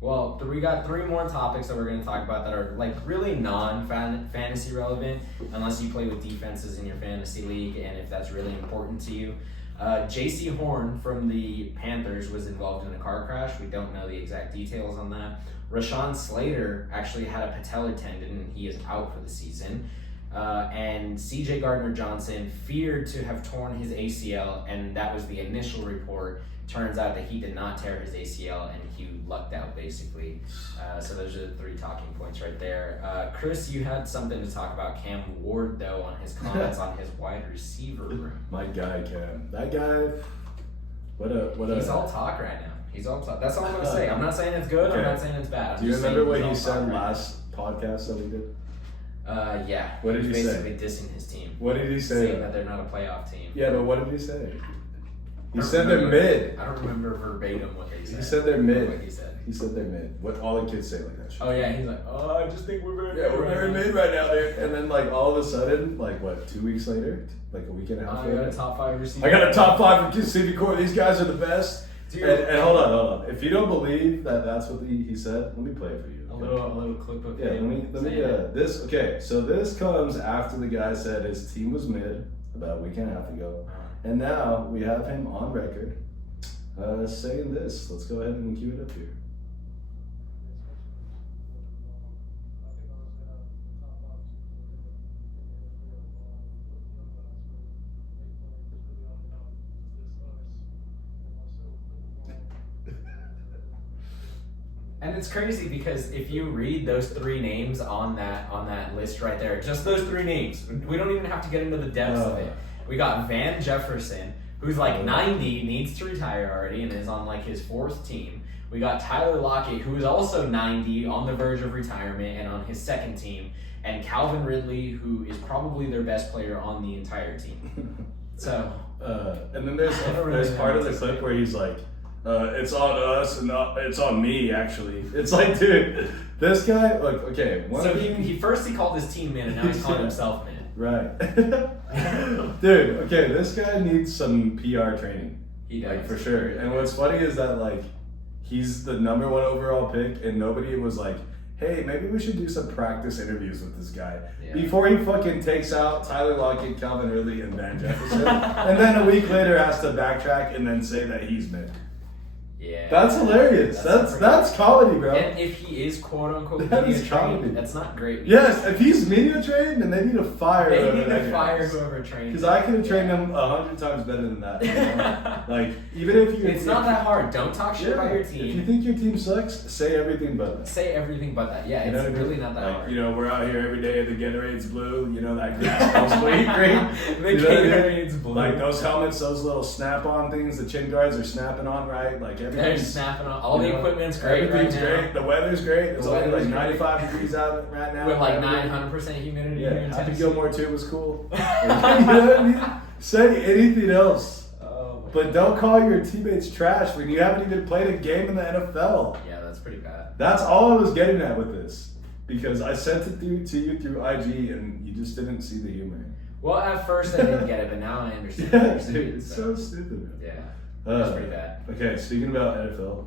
Well, we got 3 more topics that we're going to talk about that are like really non-fantasy relevant, unless you play with defenses in your fantasy league, and if that's really important to you. J.C. Horn from the Panthers was involved in a car crash. We don't know the exact details on that. Rashawn Slater actually had a patellar tendon, and he is out for the season. And C.J. Gardner-Johnson feared to have torn his ACL, and that was the initial report. Turns out that he did not tear his ACL, and he lucked out, basically. So those are the 3 talking points right there. Chris, you had something to talk about Cam Ward, though, on his comments on his wide receiver room. My guy, Cam. That guy, He's all talk right now. He's all talk. That's all I'm going to say. I'm not saying it's good. Okay. I'm not saying it's bad. Do you remember what he said last podcast that we did? Yeah. What did he say? Basically dissing his team. What did he say? Saying that they're not a playoff team. Yeah, but what did he say? He said they're mid. I don't remember verbatim what they said. He said they're mid. What he said. He said they're mid. What all the kids say like that shit. Oh yeah, he's like, I just think we're very we're very mid right now, dude. And then like all of a sudden, like what, 2 weeks later, like a week and a half later, I got a top 5 receiver. I got a top 5 receiving core. These guys are the best. Dude, and hold on. If you don't believe that that's what he said, let me play it for you. A little clip of let me this. Okay, so this comes after the guy said his team was mid about a week and a half ago, and now we have him on record saying this. Let's go ahead and cue it up here. And it's crazy because if you read those 3 names on that list right there, just those 3 names, we don't even have to get into the depths of it. We got Van Jefferson, who's like 90, needs to retire already, and is on like his 4th team. We got Tyler Lockett, who is also 90, on the verge of retirement, and on his 2nd team. And Calvin Ridley, who is probably their best player on the entire team. So, and then there's part of the clip where he's like, it's on us and it's on me, actually. It's like, dude, this guy, like, okay. He called his team in, and now he's calling himself in. Right. Dude, okay, this guy needs some PR training. He does. Like, for sure. And what's funny is that, like, he's the number 1 overall pick, and nobody was like, hey, maybe we should do some practice interviews with this guy. Yeah. Before he fucking takes out Tyler Lockett, Calvin Ridley, and Van Jefferson, and then a week later has to backtrack and then say that he's mid. Yeah, that's hilarious. That's comedy, bro. And if he is quote unquote that media is trained, comedy. that's not great. Yes, if he's media trained, then they need to fire. Whoever trained. Because I could have trained him 100 times better than that. You know? Like, even if you, it's not that hard. Don't talk shit about your team. If you think your team sucks, say everything but that. Say everything but that. Yeah, it's really not that hard. You know, we're out here every day. The Gatorade's blue. You know that grass smells green. The Gatorade's blue. Like those helmets, those little snap-on things. The chin guards are snapping on right. Like everything's they're snapping on. All the equipment's great. Everything's right now. great. The weather's great. It's only like 95 degrees out right now. With like 900% humidity. Yeah, here in Happy Tennessee. Gilmore too was cool. You know what I mean? Say anything else. But don't call your teammates trash when you haven't even played a game in the NFL. Yeah, that's pretty bad. That's all I was getting at with this. Because I sent it to you through IG and you just didn't see the humor. Well, at first I didn't get it, but now I understand. Yeah, dude, it's so stupid. Yeah, that's pretty bad. Okay, speaking about NFL,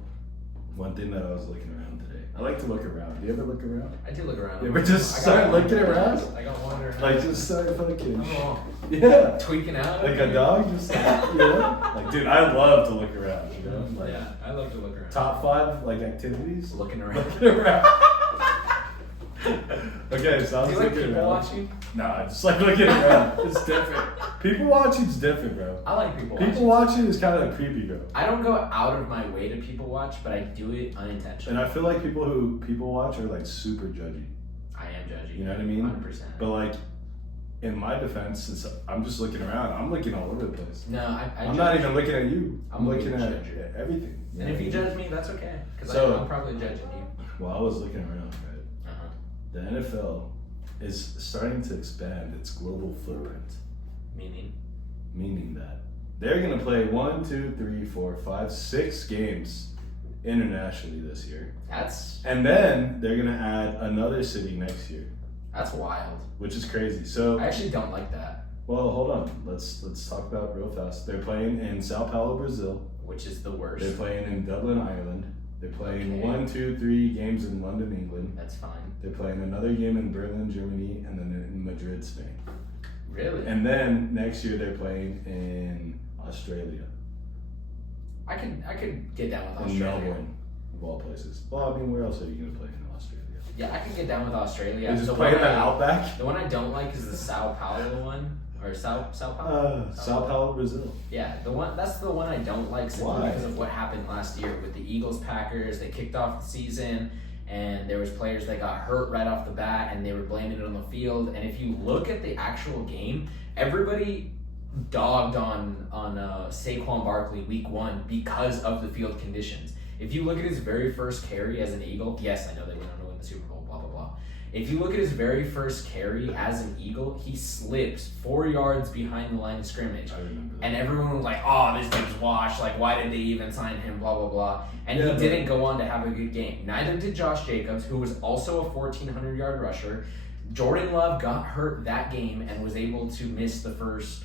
one thing that I was looking around today, I like to look around. Do you ever look around? I do look around. You ever just start looking around? I got wandering. Like just start fucking. Oh, Yeah. tweaking out. Like a dog, just like, you know? Like, dude, I love to look around, you know? Like, Yeah, I love to look around. top 5, like, activities? Looking around. Looking around. Okay, so I Do was you like looking people around. watching? Nah, I just like looking around. It's different. People watching's different, bro. I like people watching. People watching is kind of creepy, bro. I don't go out of my way to people watch, but I do it unintentionally. And I feel like people who people watch are, like, super judgy. I am judging. You know what I mean? 100%. But, like, in my defense, since I'm just looking around, I'm looking all over the place. No, I'm not even looking at you. I'm looking at judge you. everything. And if you judge me, that's okay. Because So- I'm probably judging you. Well, I was looking around, right? Uh-huh. The NFL is starting to expand its global footprint, meaning that they're going to play 1, 2, 3, 4, 5, 6 games internationally this year. And then they're going to add another city next year, That's wild. which is crazy. So, I actually don't like that. well, hold on. Let's talk about it real fast. They're playing in Sao Paulo, Brazil. Which is the worst. They're playing in Dublin, Ireland. They're playing Okay. 1, 2, 3 games in London, England. That's fine. They're playing another game in Berlin, Germany, and then in Madrid, Spain. Really? And then next year they're playing in Australia, I could get down with in Australia. Melbourne, of all places. Well, I mean, where else are you gonna play in Australia? Yeah, I can get down with Australia. They just The play in one the I- Outback. The one I don't like is the Sao Paulo one. Or Sao Paulo? Sao Paulo, Brazil. Yeah, that's the one I don't like simply Why? because of what happened last year with the Eagles Packers. They kicked off the season and there was players that got hurt right off the bat and they were blaming it on the field. And if you look at the actual game, everybody dogged on Saquon Barkley week 1 because of the field conditions. If you look at his very first carry as an Eagle, yes, I know they went on to win the Super Bowl, blah, blah, blah. If you look at his very first carry as an Eagle, he slips 4 yards behind the line of scrimmage. I remember that. And everyone was like, oh, this dude's washed. Like, why did they even sign him? Blah, blah, blah. And Yeah, he but- didn't go on to have a good game. Neither did Josh Jacobs, who was also a 1,400-yard rusher. Jordan Love got hurt that game and was able to miss the first,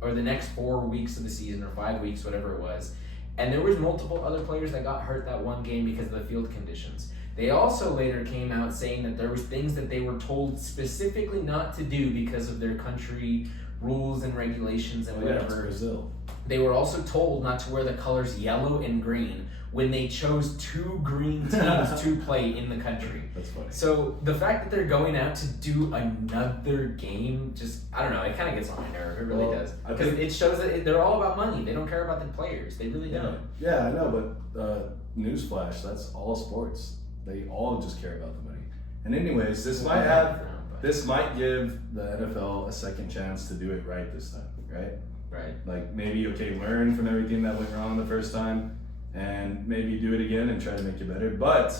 or the next 4 weeks of the season or 5 weeks, whatever it was. And there was multiple other players that got hurt that one game because of the field conditions. They also later came out saying that there was things that they were told specifically not to do because of their country rules and regulations and Yeah, it's whatever. Brazil. They were also told not to wear the colors yellow and green when they chose 2 green teams to play in the country. That's funny. So the fact that they're going out to do another game, just, I don't know, it kind of gets on my nerve. It really Well, does. I Because think- it shows that they're all about money. They don't care about the players. They really Yeah, don't. yeah, I know, but newsflash, that's all sports. They all just care about the money. And anyways, this might give the NFL a second chance to do it right this time, right? Right. Like maybe, okay, learn from everything that went wrong the first time and maybe do it again and try to make it better. But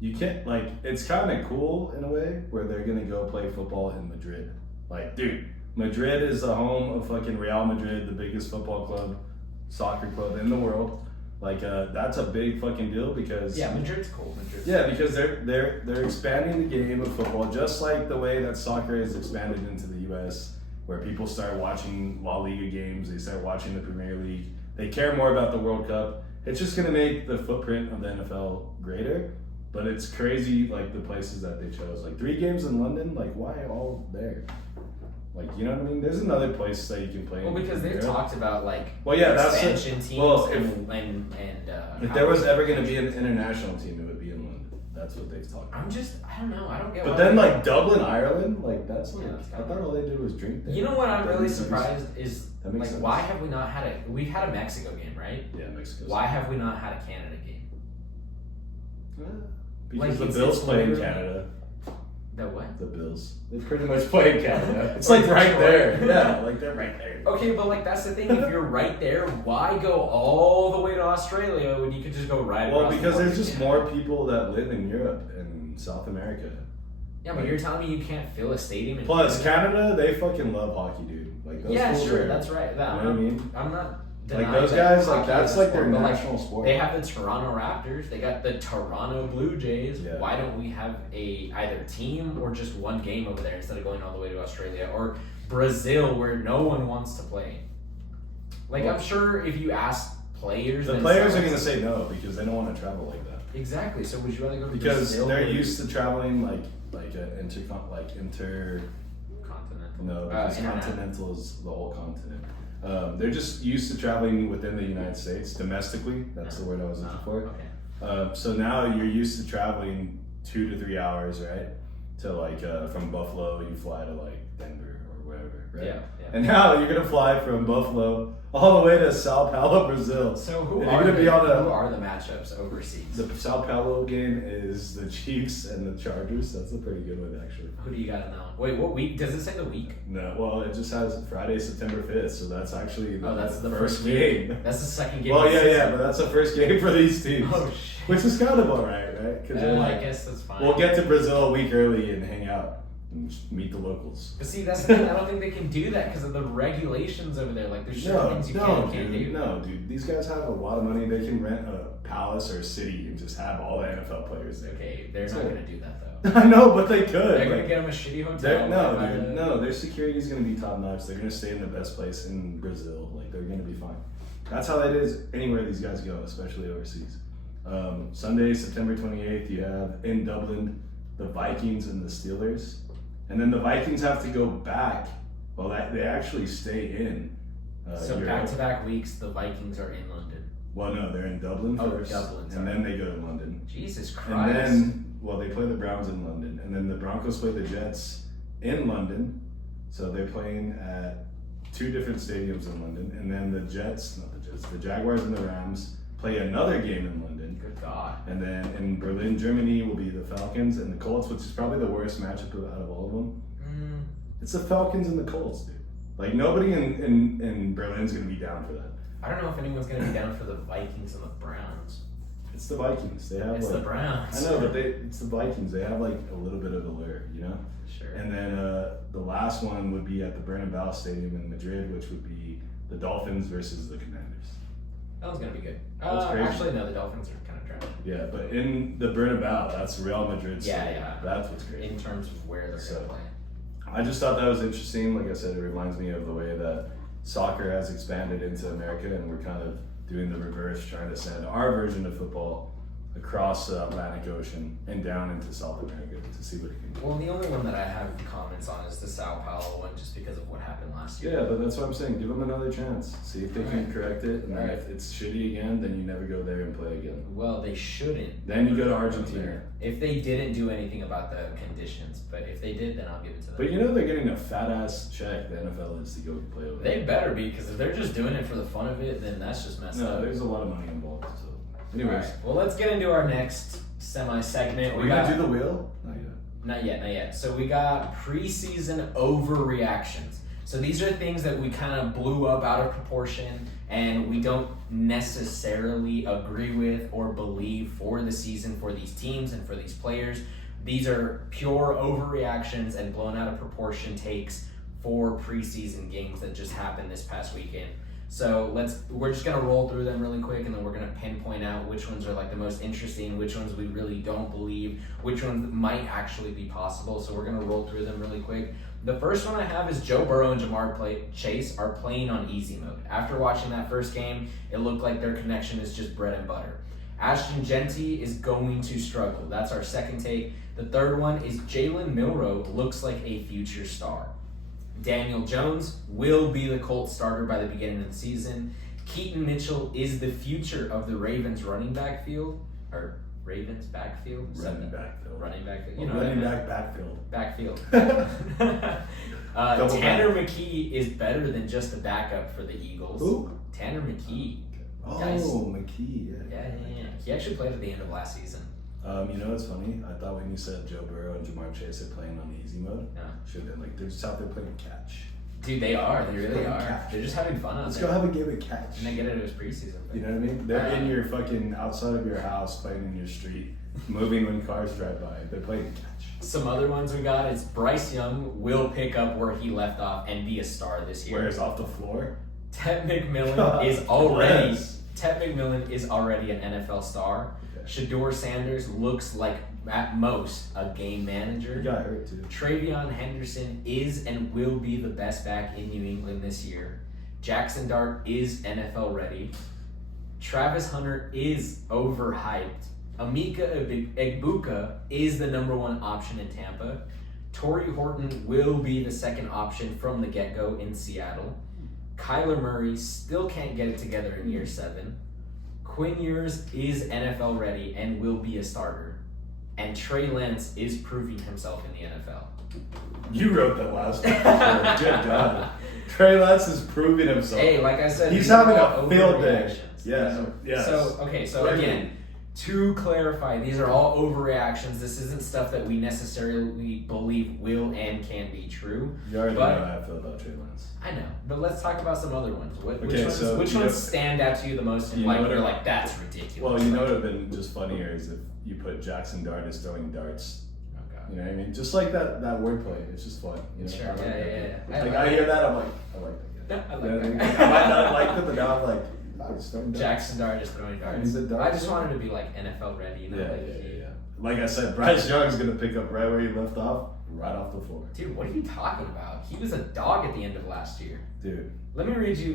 you can't, like, it's kind of cool in a way where they're going to go play football in Madrid. Like, dude, Madrid is the home of fucking Real Madrid, the biggest football club, soccer club in the world. Like, that's a big fucking deal because Yeah, Madrid's cool. yeah, because they're expanding the game of football just like the way that soccer has expanded into the U.S., where people start watching La Liga games, they start watching the Premier League, they care more about the World Cup. It's just gonna make the footprint of the NFL greater, but it's crazy like the places that they chose. Like 3 games in London, like why all there? Like, you know what I mean? There's another place that you can play. Well, because they've talked about Well, expansion teams if there was ever going to be an international team, it would be in London. That's what they've talked about. I don't know. I don't get. But why then, they- like Dublin, Ireland, like that's like Yeah, that's I thought all they did was drink there. You know what I'm That really makes sense. surprised is That makes like sense. why have we not had we've had a Mexico game, right? Yeah, Mexico. Why have we not had a Canada game? Because Like, the it's Bills play in literally- Canada. The what? The Bills. They pretty much play in Canada. It's Or like right Detroit. there. Yeah, like they're right there. Okay, but like that's the thing. If you're right there, why go all the way to Australia when you could just go right Well, across the because border there's to just Canada? more people that live in Europe and South America. Yeah, but you're telling me you can't fill a stadium in Plus, Canada? Canada, they fucking love hockey, dude. Like those Yeah, fools sure, are- that's right. That, You know what I mean? I'm not Like denying those that guys, like hockey that's is a like their sport, but, like, national sport. They have the Toronto Raptors. They got the Toronto Blue Jays. Yeah. Why don't we have a either team or just one game over there instead of going all the way to Australia or Brazil where no one wants to play? Like Well- I'm sure if you ask players. The players are going to say no because they don't want to travel like that. Exactly. So would you rather go to because Brazil? They're used to traveling like inter. Continental. No, because continental is the whole continent. They're just used to traveling within the United States domestically. That's the word I was looking for. Okay. So now you're used to traveling 2 to 3 hours, right? To like from Buffalo, you fly to like Denver or wherever, right? Yeah. And now you're gonna fly from Buffalo all the way to Sao Paulo, Brazil. So who And are you're gonna who are the matchups overseas? The Sao Paulo game is the Chiefs and the Chargers. That's a pretty good one, actually. Who do you got now? Wait, what week? Does it say the week? No, well, it just has Friday, September 5th, so that's actually that's the first game. That's the second game. Well, yeah, but that's the first game for these teams. Oh, shit. Which is kind of alright, right? Because I guess that's fine. we'll get to Brazil a week early and hang out and just meet the locals. But see, that's the thing. I don't think they can do that because of the regulations over there. Like, there's certain things you can't do. No, dude. These guys have a lot of money. They can rent a palace or a city and just have all the NFL players there. Okay, they're not going to do that, though. I know, but they could. They're going to get them a shitty hotel. No, their security is going to be top notch. They're going to stay in the best place in Brazil. Like, they're going to be fine. That's how it is anywhere these guys go, especially overseas. Sunday, September 28th, you have in Dublin the Vikings and the Steelers. And then the Vikings have to go back. Well, they actually stay in. So Europe. back-to-back weeks, the Vikings are in London. Well, no, they're in Dublin first. Dublin, and then they go to London. Jesus Christ. And then, they play the Browns in London. And then the Broncos play the Jets in London. So they're playing at 2 different stadiums in London. And then the Jaguars and the Rams play another game in London. Good God. And then in Berlin, Germany will be the Falcons and the Colts, which is probably the worst matchup out of all of them. It's the Falcons and the Colts, dude. Like, nobody in Berlin's going to be down for that. I don't know if anyone's going to be down for the Vikings and the Browns. It's the Vikings. They have the Browns. I know, but it's the Vikings. They have like a little bit of allure, you know? Sure. And then the last one would be at the Bernabeu Stadium in Madrid, which would be the Dolphins versus the Commanders. That one's going to be good. That's crazy. Actually, no, the Dolphins are kind of trash. Yeah, but in the Bernabeu, that's Real Madrid Stadium. Yeah. That's what's crazy. In terms of where they're going to play. I just thought that was interesting. Like I said, it reminds me of the way that soccer has expanded into America, and we're kind of doing the reverse, trying to send our version of football across the Atlantic Ocean and down into South America to see what it can do. Well, the only one that I have comments on is the Sao Paulo one, just because of what happened last year. Yeah, but that's what I'm saying. Give them another chance. See if they can correct it. And then Right. if it's shitty again, then you never go there and play again. Well, they shouldn't. Then you go to Argentina. If they didn't do anything about the conditions, but if they did, then I'll give it to them. But you know they're getting a fat ass check, the NFL is, to go play over there. They better be, because if they're just doing it for the fun of it, then that's just messed No, up. there's a lot of money involved. So, anyways, Alright, well, let's get into our next semi-segment. are we gonna do the wheel? Not yet. Not yet. So we got preseason overreactions. So these are things that we kind of blew up out of proportion and we don't necessarily agree with or believe for the season for these teams and for these players. These are pure overreactions and blown out of proportion takes for preseason games that just happened this past weekend. So we're just gonna roll through them really quick, and then we're gonna pinpoint out which ones are like the most interesting, which ones we really don't believe, which ones might actually be possible. So we're gonna roll through them really quick. The first one I have is Joe Burrow and Jamar Chase are playing on easy mode. After watching that first game, it looked like their connection is just bread and butter. Ashton Genty is going to struggle. That's our second take. The third one is Jalen Milroe looks like a future star. Daniel Jones will be the Colts starter by the beginning of the season. Keaton Mitchell is the future of the Ravens running back field, or Ravens backfield? Running backfield. Running backfield. You know, running back backfield. Backfield. Tanner McKee is better than just a backup for the Eagles. Who? Tanner McKee. Oh, Guys. McKee. Yeah. He actually played at the end of last season. You know what's funny? I thought when you said Joe Burrow and Jamar Chase are playing on easy mode, should have been like, they're just out there playing catch. Dude, they are. They really are. Catch. They're just having fun out Let's there. go have a game of catch. And they get it as preseason. You know what I mean? They're in your fucking outside of your house, playing in your street, moving when cars drive by. They're playing catch. Some other ones we got is Bryce Young will pick up where he left off and be a star this year. Whereas off the floor? Ted McMillan is already an NFL star. Okay. Shador Sanders looks like at most a game manager. He got hurt too. Travion Henderson is and will be the best back in New England this year. Jackson Dart is NFL ready. Travis Hunter is overhyped. Emeka Egbuka is the number 1 option in Tampa. Torrey Horton will be the second option from the get-go in Seattle. Kyler Murray still can't get it together in year 7. Quinn Ewers is NFL ready and will be a starter. And Trey Lance is proving himself in the NFL. You wrote that last one. Good God. Trey Lance is proving himself. Hey, like I said, he's having a field day. Yes. Yes. So again, to clarify, these are all overreactions. This isn't stuff that we necessarily believe will and can be true. You already know how I feel about Trey Lance. I know, but let's talk about some other ones. Which ones stand out to you the most? And you're like, that's ridiculous. Well, you know what would have been just funnier is if you put Jackson Dart as throwing darts. Oh God. You know what I mean? Just like that wordplay. It's just fun. You know? Sure. Yeah. I hear that. I'm like, I like that. I like that. I might not like it, but now I'm like, Jackson Dart is throwing darts. I just wanted to be like NFL ready. You know, yeah. Like I said, Bryce Young's gonna pick up right where he left off, right off the floor. Dude, what are you talking about? He was a dog at the end of last year. Dude. Let me read you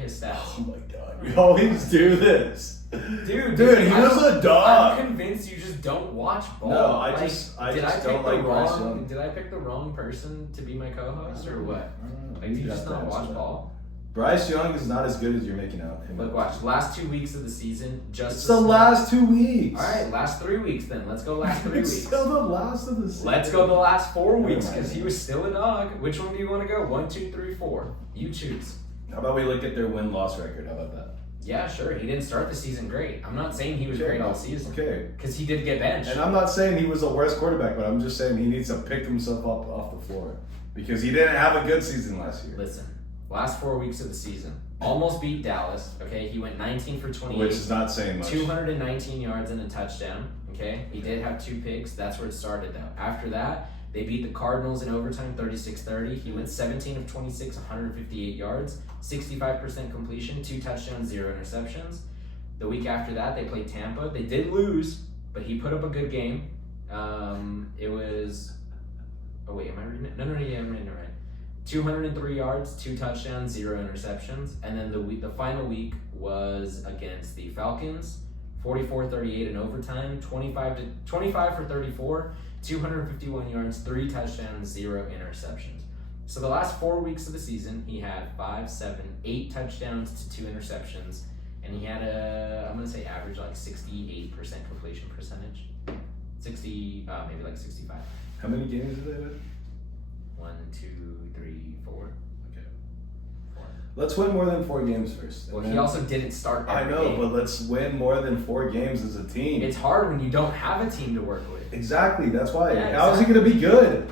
his stats. Oh my God. You always do this. Dude, he was a dog. I'm convinced you just don't watch ball. No, I just don't like Bryce Young. Did I pick the wrong person to be my co-host or what? Like, do you just not watch ball? Bryce Young is not as good as you're making out. Look, watch. Last 2 weeks of the season, it's the last 2 weeks. All right, last 3 weeks then. Let's go last 3 weeks. It's still the last of the season. Let's go the last 4 weeks because he was still a dog. Which one do you want to go? 1, 2, 3, 4. You choose. How about we look at their win-loss record? How about that? Yeah, sure. He didn't start the season great. I'm not saying he was great all season. Okay. Because he did get benched. And I'm not saying he was the worst quarterback, but I'm just saying he needs to pick himself up off the floor. Because he didn't have a good season last year. Listen, last 4 weeks of the season. Almost beat Dallas, okay? He went 19 for 28. Which is not saying much. 219 yards and a touchdown, okay? He did have 2 picks. That's where it started, though. After that, they beat the Cardinals in overtime, 36-30. He went 17 of 26, 158 yards, 65% completion, 2 touchdowns, 0 interceptions. The week after that, they played Tampa. They did lose, but he put up a good game. It was... Oh, wait, am I reading it? No, yeah, I'm reading it right. 203 yards, 2 touchdowns, 0 interceptions. And then the final week was against the Falcons, 44-38 in overtime, 25 for 34, 251 yards, 3 touchdowns, 0 interceptions. So the last 4 weeks of the season, he had 5, 7, 8 touchdowns to 2 interceptions, and he had I'm going to say average like 68% completion percentage. 60, maybe like 65. How many games did they win? 1, 2, 3, 4. Okay. 4. Let's win more than 4 games first. Well, he also didn't start every game. But let's win more than 4 games as a team. It's hard when you don't have a team to work with. Exactly. That's why. Yeah, How is he going to be good?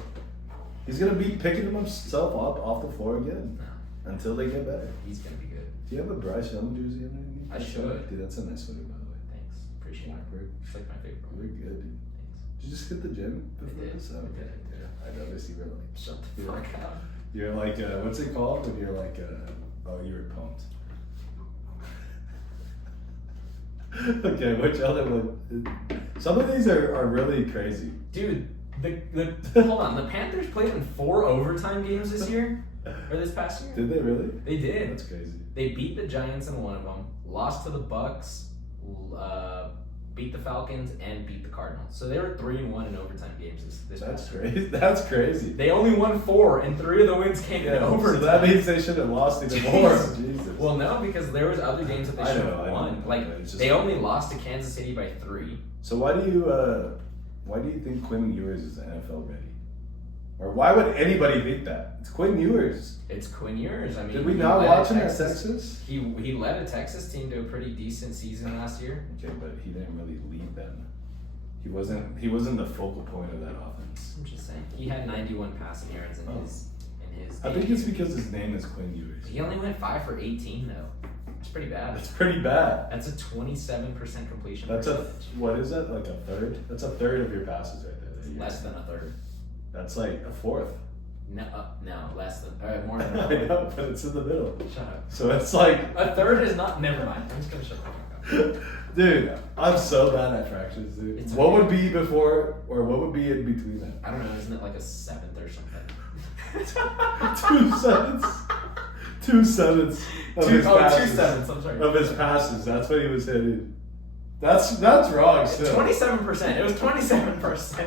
He's going to be picking himself up off the floor again. No. Until they get better. He's going to be good. Do you have a Bryce Young jersey underneath? I should. Dude, that's a nice one, by the way. Thanks. Appreciate it. It's like my favorite one. You're good, dude. Thanks. Did you just hit the gym before did. this? I did. I noticed you were like, Shut the fuck up. You're like, what's it called when you're like, oh, you were pumped. Okay, which other one? Some of these are really crazy. Dude, hold on. The Panthers played in 4 overtime games this year? Or this past year? Did they really? They did. That's crazy. They beat the Giants in one of them, lost to the Bucks, beat the Falcons, and beat the Cardinals. So they were 3-1 in overtime games this That's past year. crazy. That's crazy. They only won 4, and 3 of the wins came in overtime. So that means they should have lost even more. Jesus. Well, no, because there was other games that they should have won. They only lost to Kansas City by 3. So why do you think Quinn Ewers is NFL ready? Or why would anybody think that? It's Quinn Ewers. It's Quinn Ewers. I mean, did we not watch him at Texas? He led a Texas team to a pretty decent season last year. Okay, but he didn't really lead them. He wasn't the focal point of that offense. I'm just saying. He had 91 passing yards in his I think it's because his name is Quinn Ewers. He only went 5 for 18 though. That's pretty bad. That's pretty bad. That's a 27% completion That's percentage. What is that? Like a third? That's a third of your passes right there. Less than a third. That's like a fourth. No, less than, more than a I third. know, but it's in the middle. Shut up. So it's like A third is not, never mind. I'm just gonna shut the fuck up. Dude, I'm so bad at fractions, dude. It's what okay. would be before, or what would be in between that? I don't know, isn't it like a 7th or something? 2 cents. 2/7 of his passes. 2/7. I'm sorry. Of his passes. That's what he was hitting. That's wrong still. 27%. It was 27%.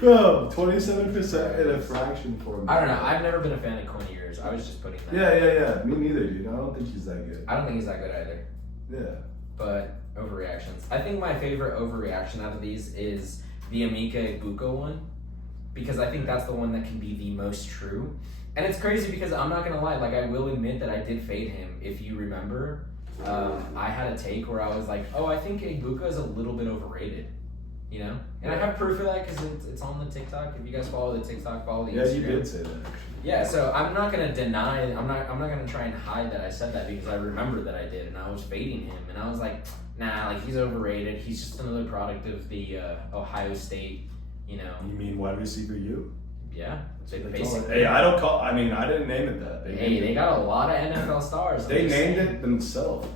Bro, 27% in a fraction for him. I don't know. I've never been a fan of Quinn Ewers. I was just putting that. Yeah. Me neither, dude. I don't think he's that good. I don't think he's that good either. Yeah. But overreactions. I think my favorite overreaction out of these is the Emeka Egbuka one, because I think that's the one that can be the most true. And it's crazy because I'm not gonna lie. Like, I will admit that I did fade him. If you remember, I had a take where I was like, "Oh, I think Egbuka is a little bit overrated." You know, and I have proof of that because it's on the TikTok. If you guys follow the TikTok, follow the Instagram. Yeah, you did say that actually. Yeah, so I'm not gonna deny. I'm not gonna try and hide that I said that because I remember that I did, and I was fading him, and I was like, nah, like he's overrated. He's just another product of the Ohio State. You know. You mean wide receiver? You? Yeah. Basically. Hey, I don't call. I mean, I didn't name it that. They got a lot of NFL stars. They named it themselves.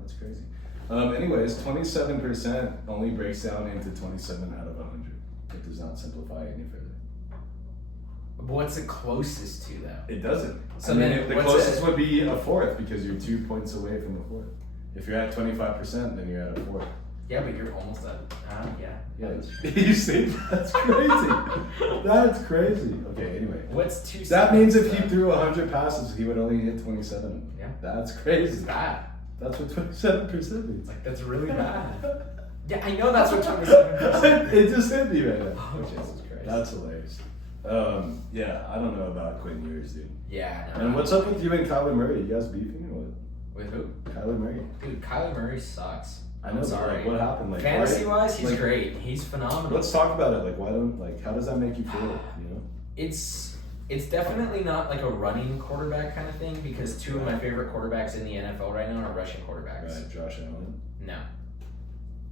That's crazy. Anyways, 27% only breaks down into 27 out of 100. It does not simplify any further. What's it closest to, though? It doesn't. So I mean, then the closest would be a fourth because you're 2 points away from a fourth. If you're at 25%, then you're at a fourth. Yeah, but you're almost at. Yeah. You see, that's crazy. That's crazy. Okay. Anyway, what's 2? That means if he threw 100 passes, he would only hit 27. Yeah. That's crazy. It's bad. That's what 27% means. Like, that's really bad. Yeah, I know that's what 27%. It just hit me right now. Oh, Jesus Christ. That's hilarious. Yeah, I don't know about Quinn Ewers, dude. Yeah. No, and what's up with you and Kyler Murray? You guys beefing or what? With who? Kyler Murray. Dude, Kyler Murray sucks. I know. I'm sorry. Like, what happened? Like, fantasy-wise, he's great. He's phenomenal. Let's talk about it. Like, how does that make you feel? You know? It's definitely not like a running quarterback kind of thing because two of my favorite quarterbacks in the NFL right now are rushing quarterbacks. Right, Josh Allen. No.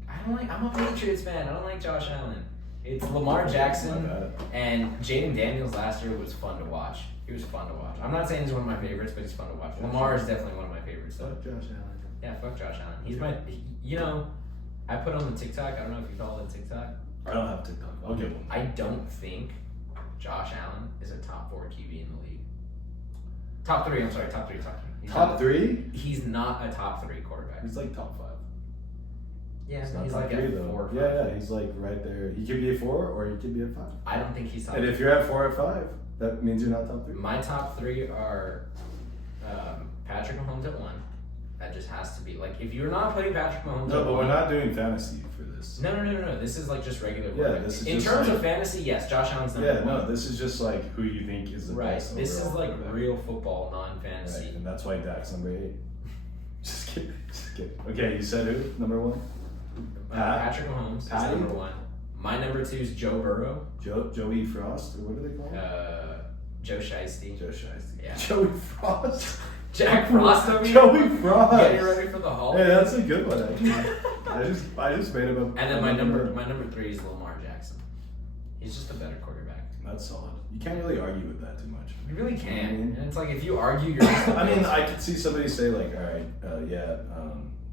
I'm a Patriots fan. I don't like Josh Allen. It's Lamar Jackson and Jaden Daniels last year was fun to watch. He was fun to watch. I'm not saying he's one of my favorites, but he's fun to watch. Lamar is definitely one of my favorites. Fuck Josh Allen. Yeah, fuck Josh Allen. He's I put on the TikTok. I don't know if you follow the TikTok. I don't have TikTok. I'll get one. I don't think Josh Allen is a top 4 QB in the league. Top 3, I'm sorry, top 3. Top 3? He's not a top 3 quarterback. He's like top 5. Yeah, he's not he's top like 3 at though. 4 or 5. Yeah, he's like right there. He could be a 4 or he could be a 5. I don't think he's top And 3. if you're at 4 or 5, that means you're not top 3? My top 3 are Patrick Mahomes at 1. That just has to be, like, if you're not putting Patrick Mahomes No, at but 1. we're not doing fantasy for this. No. This is like just regular. Yeah, this is in just terms like, of fantasy, yes, Josh Allen's number 1. No, this is just like who you think is the right. best. This is like quarterback. real football, non-fantasy. Right, and that's why Dak's number 8. Just kidding. Okay, you said who? Number 1? Patrick Mahomes is number 1. My number 2 is Joe Burrow. Joey Frost, or what do they call him? Joe Shiesty. Joe Shiesty. Yeah. Joey Frost. Jack Frost over here. Joey Frost. Getting ready for the Hall. Hey, that's a good one actually. I just made him up. And then my number 3 is Lamar Jackson. He's just a better quarterback. That's solid. You can't really argue with that too much. You really I can't. mean, And it's like if you argue, you're. I mean, I could see somebody say like, all right,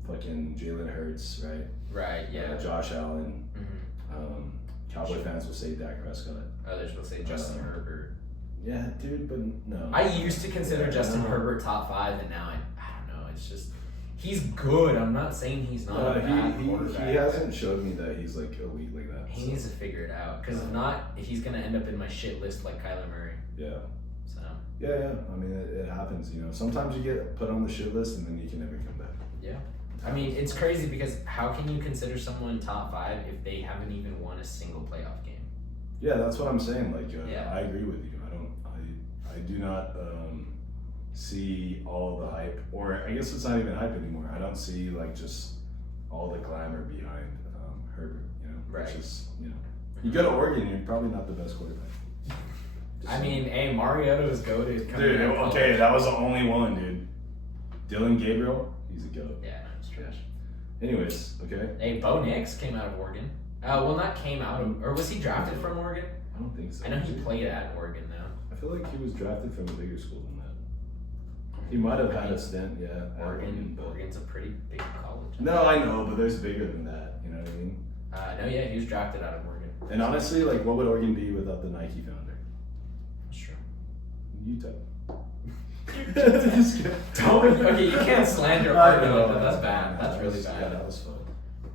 fucking Jalen Hurts, right? Right. Yeah. Josh Allen. Mm-hmm. Cowboy fans will say Dak Prescott. Others will say Justin Herbert. Yeah, dude, but no. I used to consider Justin Herbert top 5, and now I don't know. It's just he's good. I'm not saying he's not a bad quarterback. He hasn't showed me that he's like elite like that. He needs to figure it out because if not, he's gonna end up in my shit list like Kyler Murray. Yeah. So. Yeah. I mean, it happens. You know, sometimes you get put on the shit list and then you can never come back. Yeah. I mean, it's crazy because how can you consider someone top 5 if they haven't even won a single playoff game? Yeah, that's what I'm saying. Like, yeah. I agree with you. I do not see all the hype, or I guess it's not even hype anymore. I don't see like just all the glamour behind Herbert. You know, right? It's just, you know, you go to Oregon, you're probably not the best quarterback. I mean, hey, Mariota is goated. Dude, okay, that was the only one, dude. Dylan Gabriel, he's a goat. Yeah, no, it's trash. Anyways, okay. Hey, Bo Nix came out of Oregon. Well, not came out of, or was he drafted from Oregon? I don't think so. I know he played at Oregon though. I feel like he was drafted from a bigger school than that. He might have had a stint, yeah. Oregon's a pretty big college. No, I know, but there's bigger than that. You know what I mean? No, yeah, he was drafted out of Oregon. And honestly, like, what would Oregon be without the Nike founder? That's true. Utah. Don't. Okay, you can't slander partner like that. That's bad. That's really bad. Yeah, that was fun.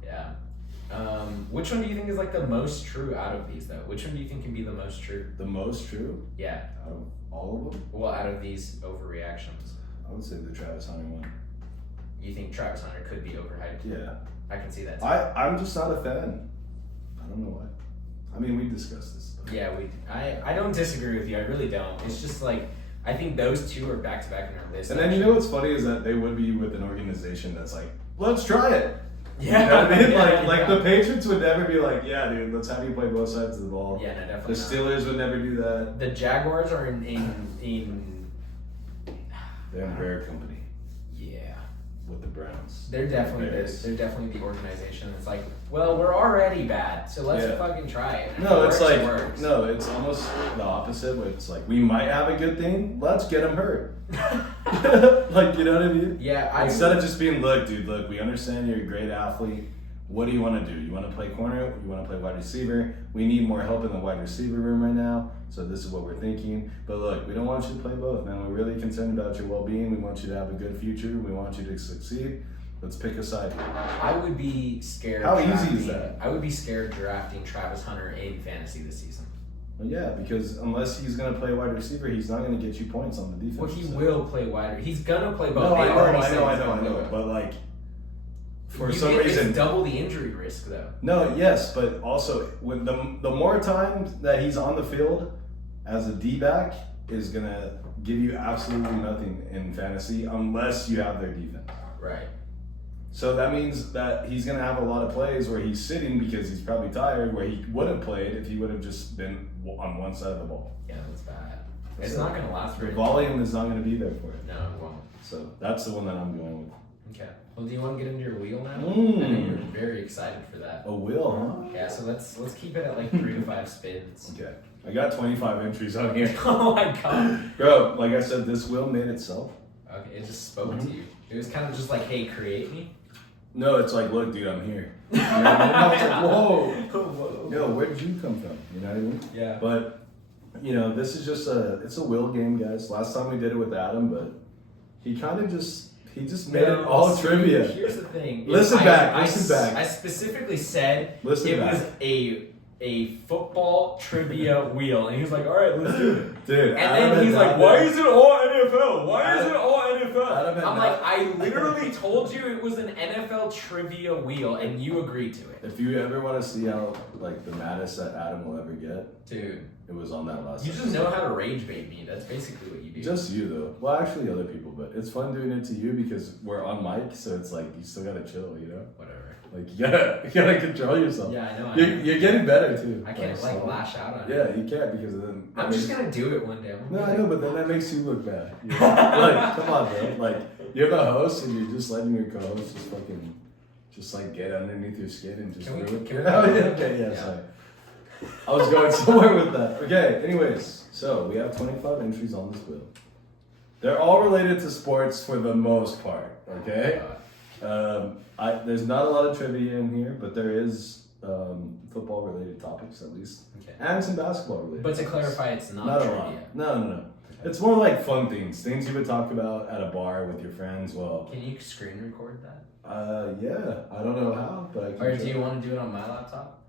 Yeah. Which one do you think is like the most true out of these though? Which one do you think can be the most true? The most true? Yeah. Out of all of them? Well, out of these overreactions. I would say the Travis Hunter one. You think Travis Hunter could be overhyped? Yeah. I can see that too. I'm just not a fan. I don't know why. I mean, we discussed this. Yeah, I don't disagree with you. I really don't. It's just like I think those two are back to back in our list. And then you know what's funny is that they would be with an organization that's like, let's try it. Yeah, you know what I mean? yeah, like the Patriots would never be like, yeah, dude, let's have you play both sides of the ball. Yeah, no, definitely. The Steelers would never do that. The Jaguars are in They're in rare company yeah. with the Browns. They're definitely the organization that's like, well, we're already bad, so let's fucking try it. No, it's like works. no, it's almost the opposite. Where it's like we might have a good thing, let's get them hurt. Like, you know what I mean? Yeah. Instead of just being, look, dude, look, we understand you're a great athlete. What do you want to do? You want to play corner? You want to play wide receiver? We need more help in the wide receiver room right now. So this is what we're thinking. But look, we don't want you to play both, man. We're really concerned about your well-being. We want you to have a good future. We want you to succeed. Let's pick a side here. I would be scared. How easy is that? I would be scared drafting Travis Hunter in fantasy this season. Well, yeah, because unless he's going to play wide receiver, he's not going to get you points on the defense. Well, he will play wide. He's going to play both. No, I know. But like, for some reason, it's double the injury risk, though. No, yes, but also when the more times that he's on the field as a D-back is gonna give you absolutely nothing in fantasy unless you have their defense. Right. So that means that he's gonna have a lot of plays where he's sitting because he's probably tired, where he would have played if he would have just been on one side of the ball. Yeah, that's bad. It's not gonna last very long. long. Volume is not gonna be there for it. No, it won't. So that's the one that I'm going with. Okay. Well, do you want to get into your wheel now? I know you're very excited for that. A wheel, huh? Yeah. So let's keep it at like 3 to 5 spins. Okay. I got 25 entries on here. Oh my god. Bro, like I said, this wheel made itself. Okay, it just spoke to you. It was kind of just like, hey, create me. No, it's like, look, dude, I'm here. You know what I mean? I was like, whoa. Whoa. Yo, where did you come from? You know what I mean? Yeah. But, you know, this is just it's a will game, guys. Last time we did it with Adam, but he kind of just made it all trivia. Here's the thing. Listen back. I specifically said it was a football trivia wheel, and he was like, "All right, let's do it." Dude, and then he's like, "Why is it all NFL? Why is it all NFL?" I'm like, I literally told you it was an NFL trivia wheel, and you agreed to it. If you ever want to see how like the maddest that Adam will ever get, dude, it was on that last. You just know how to rage bait me. That's basically what you do. Just you though. Well, actually, other people, but it's fun doing it to you because we're on mic, so it's like you still gotta chill, you know. Whatever. Like you gotta control yourself. Yeah, I know. You're getting better too. I can't like lash out on it. Yeah, you can't because then. I'm just gonna do it one day. No, I know, but then that makes you look bad. You know? Like, come on, bro. Like you're the host and you're just letting your co-host just fucking, just like get underneath your skin and just. Okay, yeah, sorry. I was going somewhere with that. Okay, anyways, so we have 25 entries on this wheel. They're all related to sports for the most part. Okay. There's not a lot of trivia in here, but there is football-related topics at least, and some basketball-related. But to clarify, it's not trivia. A lot. No. Okay. It's more like fun things you would talk about at a bar with your friends. Well, can you screen record that? Yeah. I don't know how, but I can. Or do you want to do it on my laptop?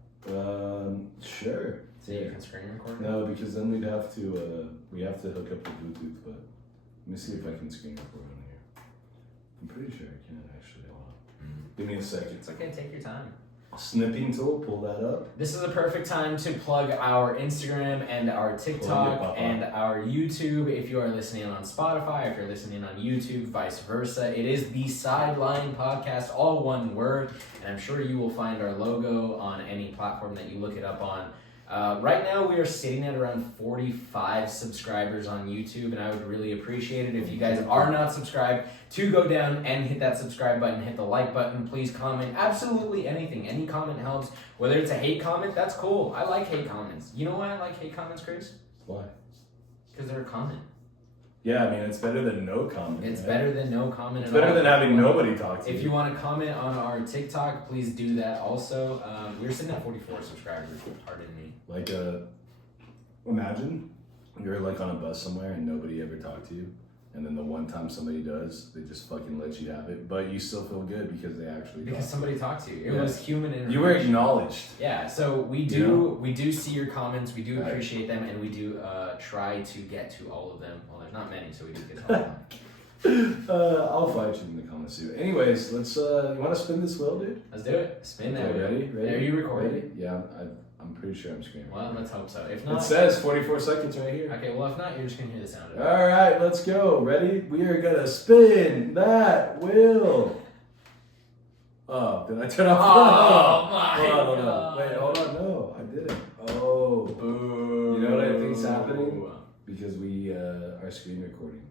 Sure. So you can screen record? No, because then we have to hook up the Bluetooth. But let me see if I can screen record on here. I'm pretty sure I can actually. Hold on. Give me a second. It's okay. Take your time. Snipping tool. Pull that up. This is the perfect time to plug our Instagram and our TikTok and our YouTube. If you are listening on Spotify, if you're listening on YouTube, vice versa, it is the Sideline Podcast, all one word. And I'm sure you will find our logo on any platform that you look it up on. Right now, we are sitting at around 45 subscribers on YouTube, and I would really appreciate it if you guys are not subscribed to go down and hit that subscribe button, hit the like button, please comment absolutely anything. Any comment helps. Whether it's a hate comment, that's cool. I like hate comments. You know why I like hate comments, Chris? Why? Because they're a comment. Yeah, I mean, it's better than no comment. It's better than no comment at all. It's better than having nobody talk to you. If you want to comment on our TikTok, please do that also. We're sitting at 44 subscribers, pardon me. Like, imagine you're like on a bus somewhere and nobody ever talked to you. And then the one time somebody does, they just fucking let you have it. But you still feel good because they actually because somebody talked to you. It Yeah. was human interaction. You were acknowledged. Yeah, so we do see your comments, we do appreciate them, and we do try to get to all of them. Well, there's not many, so we do get to all of them. I'll fight you in the comments too. Anyways, let's. You want to spin this wheel, dude? Let's do it. Spin that. Okay, ready? Are you recording? Ready? Yeah, I'm pretty sure I'm screaming. Well, let's hope so. If not, It says 44 seconds right here. okay. Well, if not, you're just gonna hear the sound of it. All right, let's go. Ready? We are gonna spin that wheel. Oh, did I turn off? Oh my Hold on. God. Wait, hold on. No, I didn't. Oh, Boo. You know what I think's happening? Because we are screen recording.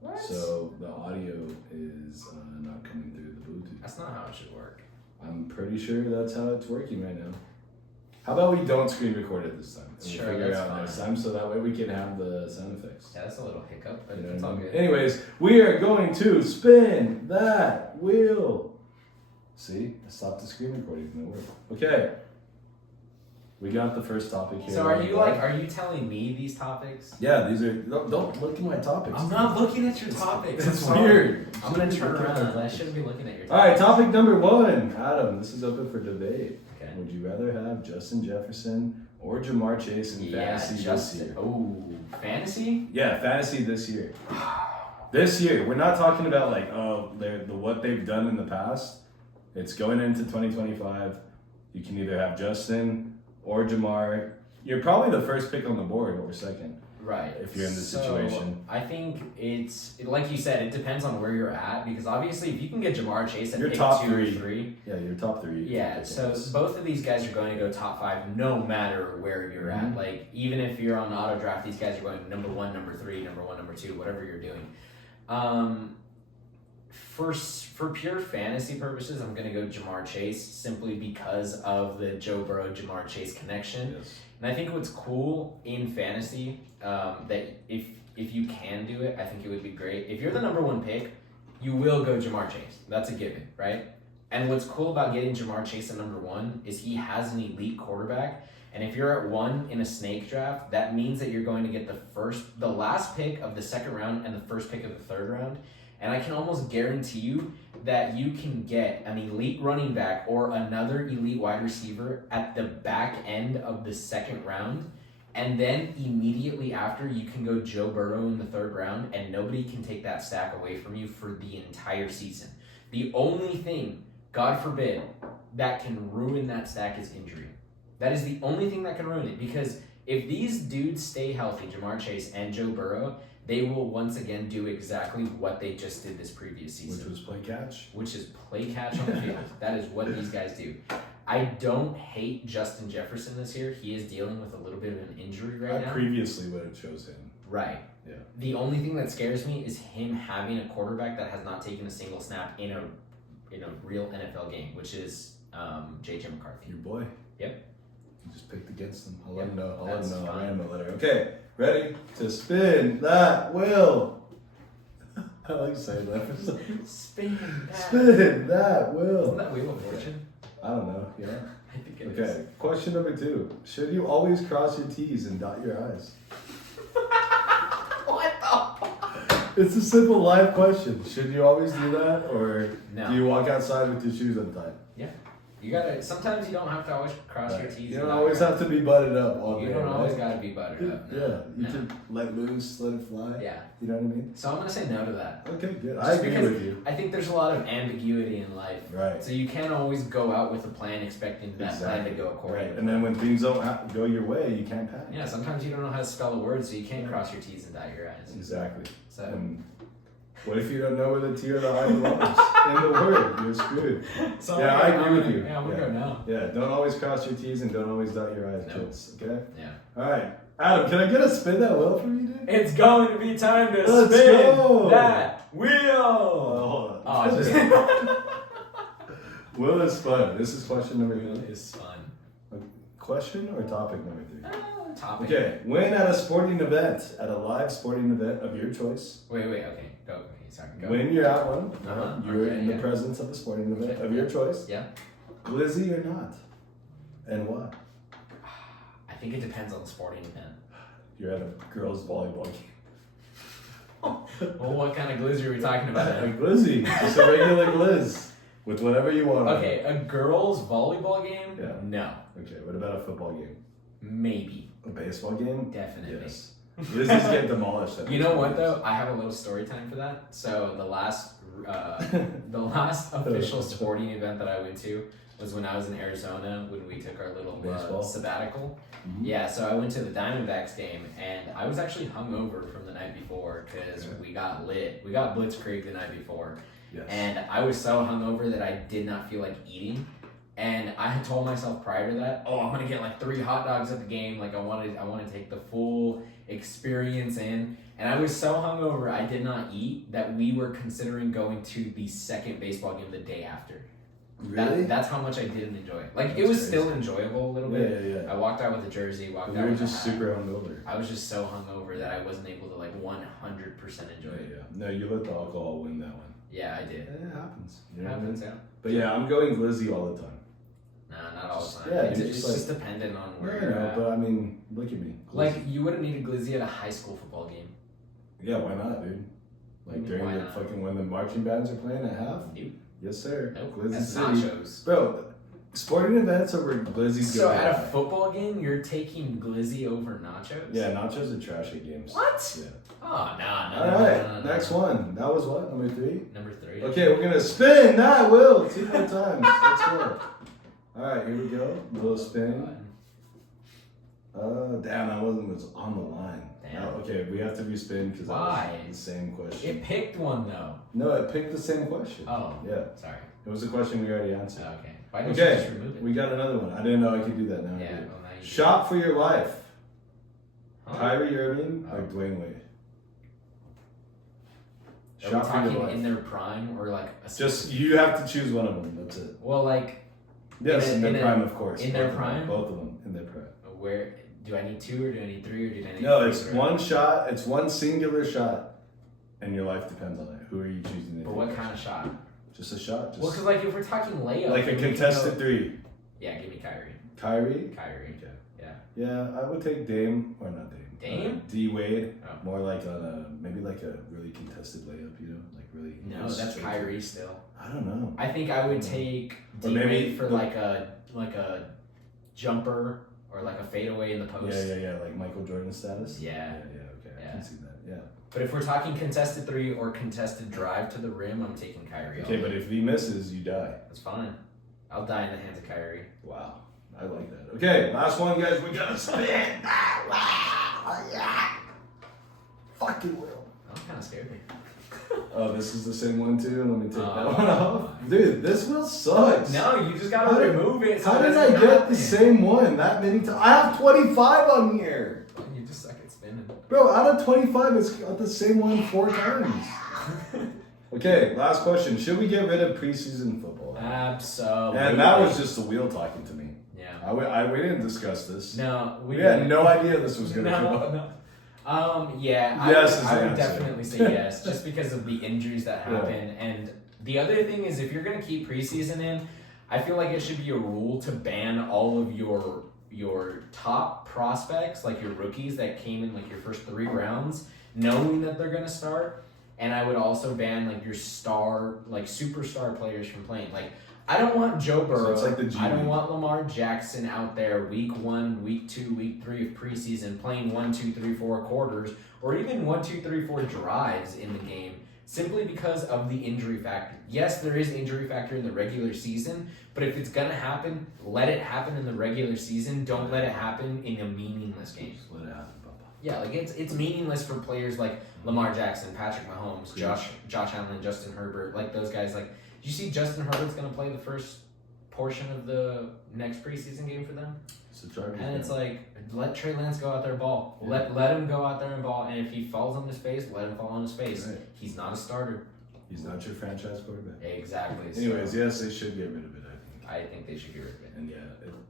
What? So the audio is not coming through the Bluetooth. That's not how it should work. I'm pretty sure that's how it's working right now. How about we don't screen record it this time? And Sure, we'll figure it that's out fine. next time so that way we can have the sound effects. Yeah, that's a little hiccup, but You know it's what I all mean? good. Anyways, we are going to spin that wheel. See? I stopped the screen recording. No work. Okay. We got the first topic here. So are you telling me these topics? Yeah, these are. Don't look at my topics. I'm not looking at your topics. It's I'm sorry. weird. I'm gonna Shouldn't turn be looking around. at I shouldn't be looking at your topics. All right, topic number 1. Adam, this is open for debate. Okay. Would you rather have Justin Jefferson or Jamar Chase in fantasy this year? Oh, fantasy? Yeah, fantasy this year. This year, we're not talking about like what they've done in the past. It's going into 2025. You can either have Justin or Jamar. You're probably the first pick on the board or second. Right. If you're in this situation. I think it's like you said, it depends on where you're at because obviously if you can get Jamar Chase at Your pick top 2 or three. 3. Yeah, you're top 3. Yeah, so both of these guys are going to go top 5 no matter where you're at. Like even if you're on auto draft, these guys are going number 1, number 3, number 1, number 2, whatever you're doing. For pure fantasy purposes, I'm going to go Jamar Chase simply because of the Joe Burrow Jamar Chase connection. Yes. And I think what's cool in fantasy that if you can do it, I think it would be great. If you're the number 1 pick, you will go Jamar Chase. That's a given, right? And what's cool about getting Jamar Chase at number 1 is he has an elite quarterback. And if you're at 1 in a snake draft, that means that you're going to get the last pick of the second round and the first pick of the third round. And I can almost guarantee you that you can get an elite running back or another elite wide receiver at the back end of the second round. And then immediately after, you can go Joe Burrow in the third round, and nobody can take that stack away from you for the entire season. The only thing, God forbid, that can ruin that stack is injury. That is the only thing that can ruin it, because if these dudes stay healthy, Jamar Chase and Joe Burrow, they will once again do exactly what they just did this previous season. Which was play catch. Which is play catch on the field. That is what these guys do. I don't hate Justin Jefferson this year. He is dealing with a little bit of an injury right now. I previously would have chose him. Right. Yeah. The only thing that scares me is him having a quarterback that has not taken a single snap in a real NFL game, which is J.J. McCarthy. Your boy. Yep. You just picked against him. I'll Yep, let him know. that's I fine. ran him a letter. Okay, ready to spin that wheel. I like saying that. Spin that. Spin that wheel. Isn't that Wheel of Fortune? I don't know. Yeah. I think it Okay. is. Question number 2. Should you always cross your T's and dot your I's? What the fuck? It's a simple life question. Should you always do that, or No. do you walk outside with your shoes untied? You gotta. Sometimes you don't have to always cross your T's. You don't always have to be butted up all day. You don't always right? gotta be buttered up. No. Yeah, you No. can let loose, let it fly. Yeah. You know what I mean? So I'm gonna say no to that. Okay, good. Just I agree because with you. I think there's a lot of ambiguity in life. Right. So you can't always go out with a plan expecting that plan to go according. Right. And then when things don't go your way, you can't panic. Yeah, sometimes you don't know how to spell a word, so you can't cross your T's and dot your I's. Exactly. So And what if you don't know where the T or the I belongs in the word? You're screwed. So Yeah, I agree with you. Yeah, I'm gonna go no. Yeah, don't always cross your T's and don't always dot your I's, No. kids. Okay? Yeah. All right. Adam, can I get a spin that wheel from you, dude? It's going to be time to Let's spin go. that wheel. Hold on. Oh, just Will is fun. This is question number 3. It is fun. Question or topic number 3? Topic. Okay. Win at a sporting event, at a live sporting event of your choice. Wait. Okay. Go. Okay. Sorry. Go. When you're at one, Uh-huh. you're Okay, in the yeah. presence of a sporting event Okay, of your choice. Yeah. Glizzy or not, and why? I think it depends on the sporting event. You're at a girls' volleyball game. Well, what kind of glizzy are we talking about? A glizzy, just a regular glizz with whatever you want. Okay, a girls' volleyball game? Yeah. No. Okay, what about a football game? Maybe. A baseball game? Definitely. Yes. Glizzies get demolished. You know what though? I have a little story time for that. So the last official sporting event that I went to was when I was in Arizona when we took our little sabbatical. Mm-hmm. Yeah, so I went to the Diamondbacks game and I was actually hungover from the night before because we got lit. We got blitzkrieg the night before. Yes. And I was so hungover that I did not feel like eating. And I had told myself prior to that, I'm gonna get like 3 hot dogs at the game. Like I want to take the full experience in. And I was so hungover I did not eat that we were considering going to the second baseball game the day after. Really? That's how much I didn't enjoy it. Like That's it was crazy. still enjoyable a little bit. Yeah. I walked out with a jersey, walked out You were with just a hat. super hungover. I was just so hungover that I wasn't able to like 100% enjoy it. Yeah. No, you let the alcohol win that one. Yeah, I did. It happens. It happens, yeah. But yeah, I'm going glizzy all the time. Nah, not all the time. Yeah, it's dude, just, just dependent on where Yeah, you're at. but I mean, look at me. Glizzy. Like, you wouldn't need a glizzy at a high school football game. Yeah, why not, dude? Like during Why the not? fucking when the marching bands are playing at half. Nope. Yes, sir. Nope. Glizzy That's City. nachos. Bro, sporting events are where glizzies So go. at a high. football game, you're taking glizzy over nachos? Yeah, nachos are trash at games. What? Yeah. Oh, no. All right, next one. That was what? Number 3? Number 3. Okay, we're gonna spin that wheel 2 more times. Let's go. All right, here we go. A little spin. Damn, that was on the line. Damn. No, okay, we have to respin because that Why? was the same question. It picked one, though. No, it picked the same question. Oh. Yeah. Sorry. It was a question we already answered. Okay. Why didn't you Okay, just remove it? we got another one. I didn't know I could do that now. I Yeah, do. well, now you do. Shop for your life. Huh? Kyrie Irving or Oh. Dwayne Wade? Are we Shop for your talking life. in their prime or like a Just, you have to choose one of them. That's it. Well, like, Yes, in their in a- prime, of course. in their Both of them. prime? Both of them in their prime. where do I need 2 or do I need 3 or do I need No, 4 it's or- one shot. It's one singular shot, and your life depends on it. Who are you choosing? But what kind of shot? Just a shot. Just Well, because like if we're talking layup, like a then we can contested go- 3. Yeah, give me Kyrie. Kyrie. Kyrie. Okay. Yeah. Yeah, I would take Dame or not Dame. Dame? D Wade. Oh. More like on a maybe like a really contested layup. You know, like really. No, that's straight. Kyrie still. I don't know. I think I would take Or D maybe Wade for the- like a jumper or like a fadeaway in the post. Yeah, like Michael Jordan status. Yeah. Okay, I Yeah. can see that. Yeah. But if we're talking contested 3 or contested drive to the rim, I'm taking Kyrie. Okay, but if he misses, you die. That's fine. I'll die in the hands of Kyrie. Wow, I like that. Okay, last one, guys. We gotta spin. Wow, yeah. Fucking will. That kind of scared me. Oh, this is the same one too. Let me take that Oh. one off. Dude, this wheel sucks. No, you just gotta How did- remove it. So How it did I doesn't get happen. the same one that many times? I have 25 on here. You just suck at spinning. Bro, out of 25, it's got the same one 4 times. Okay, last question. Should we get rid of preseason football? Absolutely. And that was just the wheel talking to me. Yeah. We didn't discuss this. No, We had no idea this was going to come up. No. Yeah, Yes is I the would answer. definitely say yes, just because of the injuries that happen. And the other thing is, if you're going to keep preseason in, I feel like it should be a rule to ban all of your top prospects, like your rookies that came in like your first 3 rounds, knowing that they're going to start. And I would also ban like your superstar players from playing. Like, I don't want Joe Burrow. So it's like the G I don't League. want Lamar Jackson out there week 1, week 2, week 3 of preseason playing 1, 2, 3, 4 quarters, or even 1, 2, 3, 4 drives in the game, simply because of the injury factor. Yes, there is injury factor in the regular season, but if it's gonna happen, let it happen in the regular season. Don't let it happen in a meaningless game. Just let it happen, Papa. Yeah, like it's meaningless for players like Lamar Jackson, Patrick Mahomes, Josh Allen, Justin Herbert, like those guys. Like, do you see Justin Herbert's gonna play the first portion of the next preseason game for them? It's the Chargers. And it's man. like, let Trey Lance go out there and ball. Yeah. Let him go out there and ball. And if he falls on his face, let him fall on his face. Right. He's not a starter. He's not your franchise quarterback. Exactly. Anyways, So yes, they should get rid of it, I think. I think they should get rid of it. And yeah,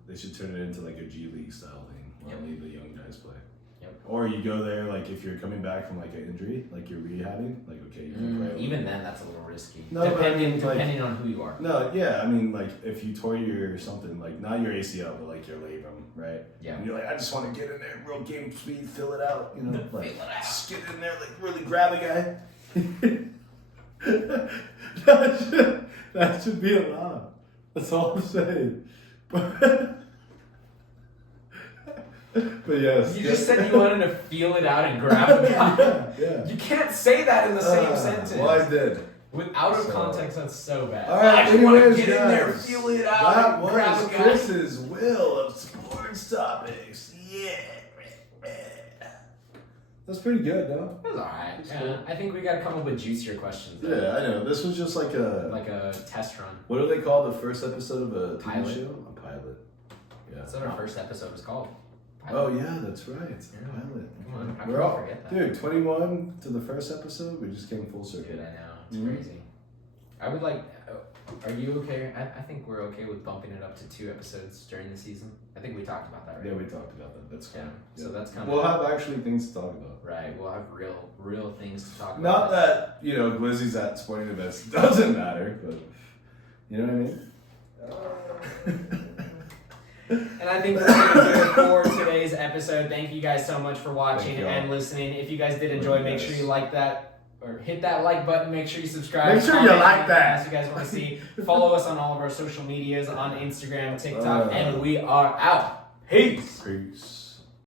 they should turn it into like a G League style thing. Yep. Only the young guys play. Yep. Or you go there, like if you're coming back from like an injury, like you're rehabbing, like okay, you can play. Even then, that's a little risky. No, but I mean, like- depending on who you are. No, yeah, I mean like if you tore your something, like not your ACL, but like your labrum, right? Yeah. And you're like, I just want to get in there, real game speed, fill it out, you know, like Fill it out. just get in there, like really grab a guy. that should be allowed. That's all I'm saying. But yes. You just said you wanted to feel it out and grab a guy. Yeah. You can't say that in the same sentence. Well, I did. Out of context, that's so bad. All right, I just want to anyways, get in there, guys, feel it out, that and grab was a guy. Chris's will of sports topics. Yeah. That's pretty good, though. It was alright. Yeah, cool. I think we gotta come up with juicier questions. Though. Yeah, I know. This was just like a test run. What do they call the first episode of a TV Pilot. show? A pilot. Yeah. That's what our first episode was called. Oh yeah, that's right. Yeah. Pilot. Come on, how We're can all, we forget that? dude. 21 to the first episode. We just came full circle. Dude, I know. It's Mhm. crazy. I would like. Are you okay? I think we're okay with bumping it up to 2 episodes during the season. I think we talked about that, right? Yeah, we talked about that. That's fine. Yeah. So that's kind of. We'll have actually things to talk about. Right. We'll have real things to talk about. Not that Glizzy's at sporting events doesn't matter, but you know what I mean. And I think that's going to do it for today's episode. Thank you guys so much for watching Thank you and all. listening. If you guys did enjoy, make sure you like that or hit that like button. Make sure you subscribe. Make sure you comment like anything that. else you guys want to see. Follow us on all of our social medias on Instagram, TikTok, and we are out. Peace. Peace.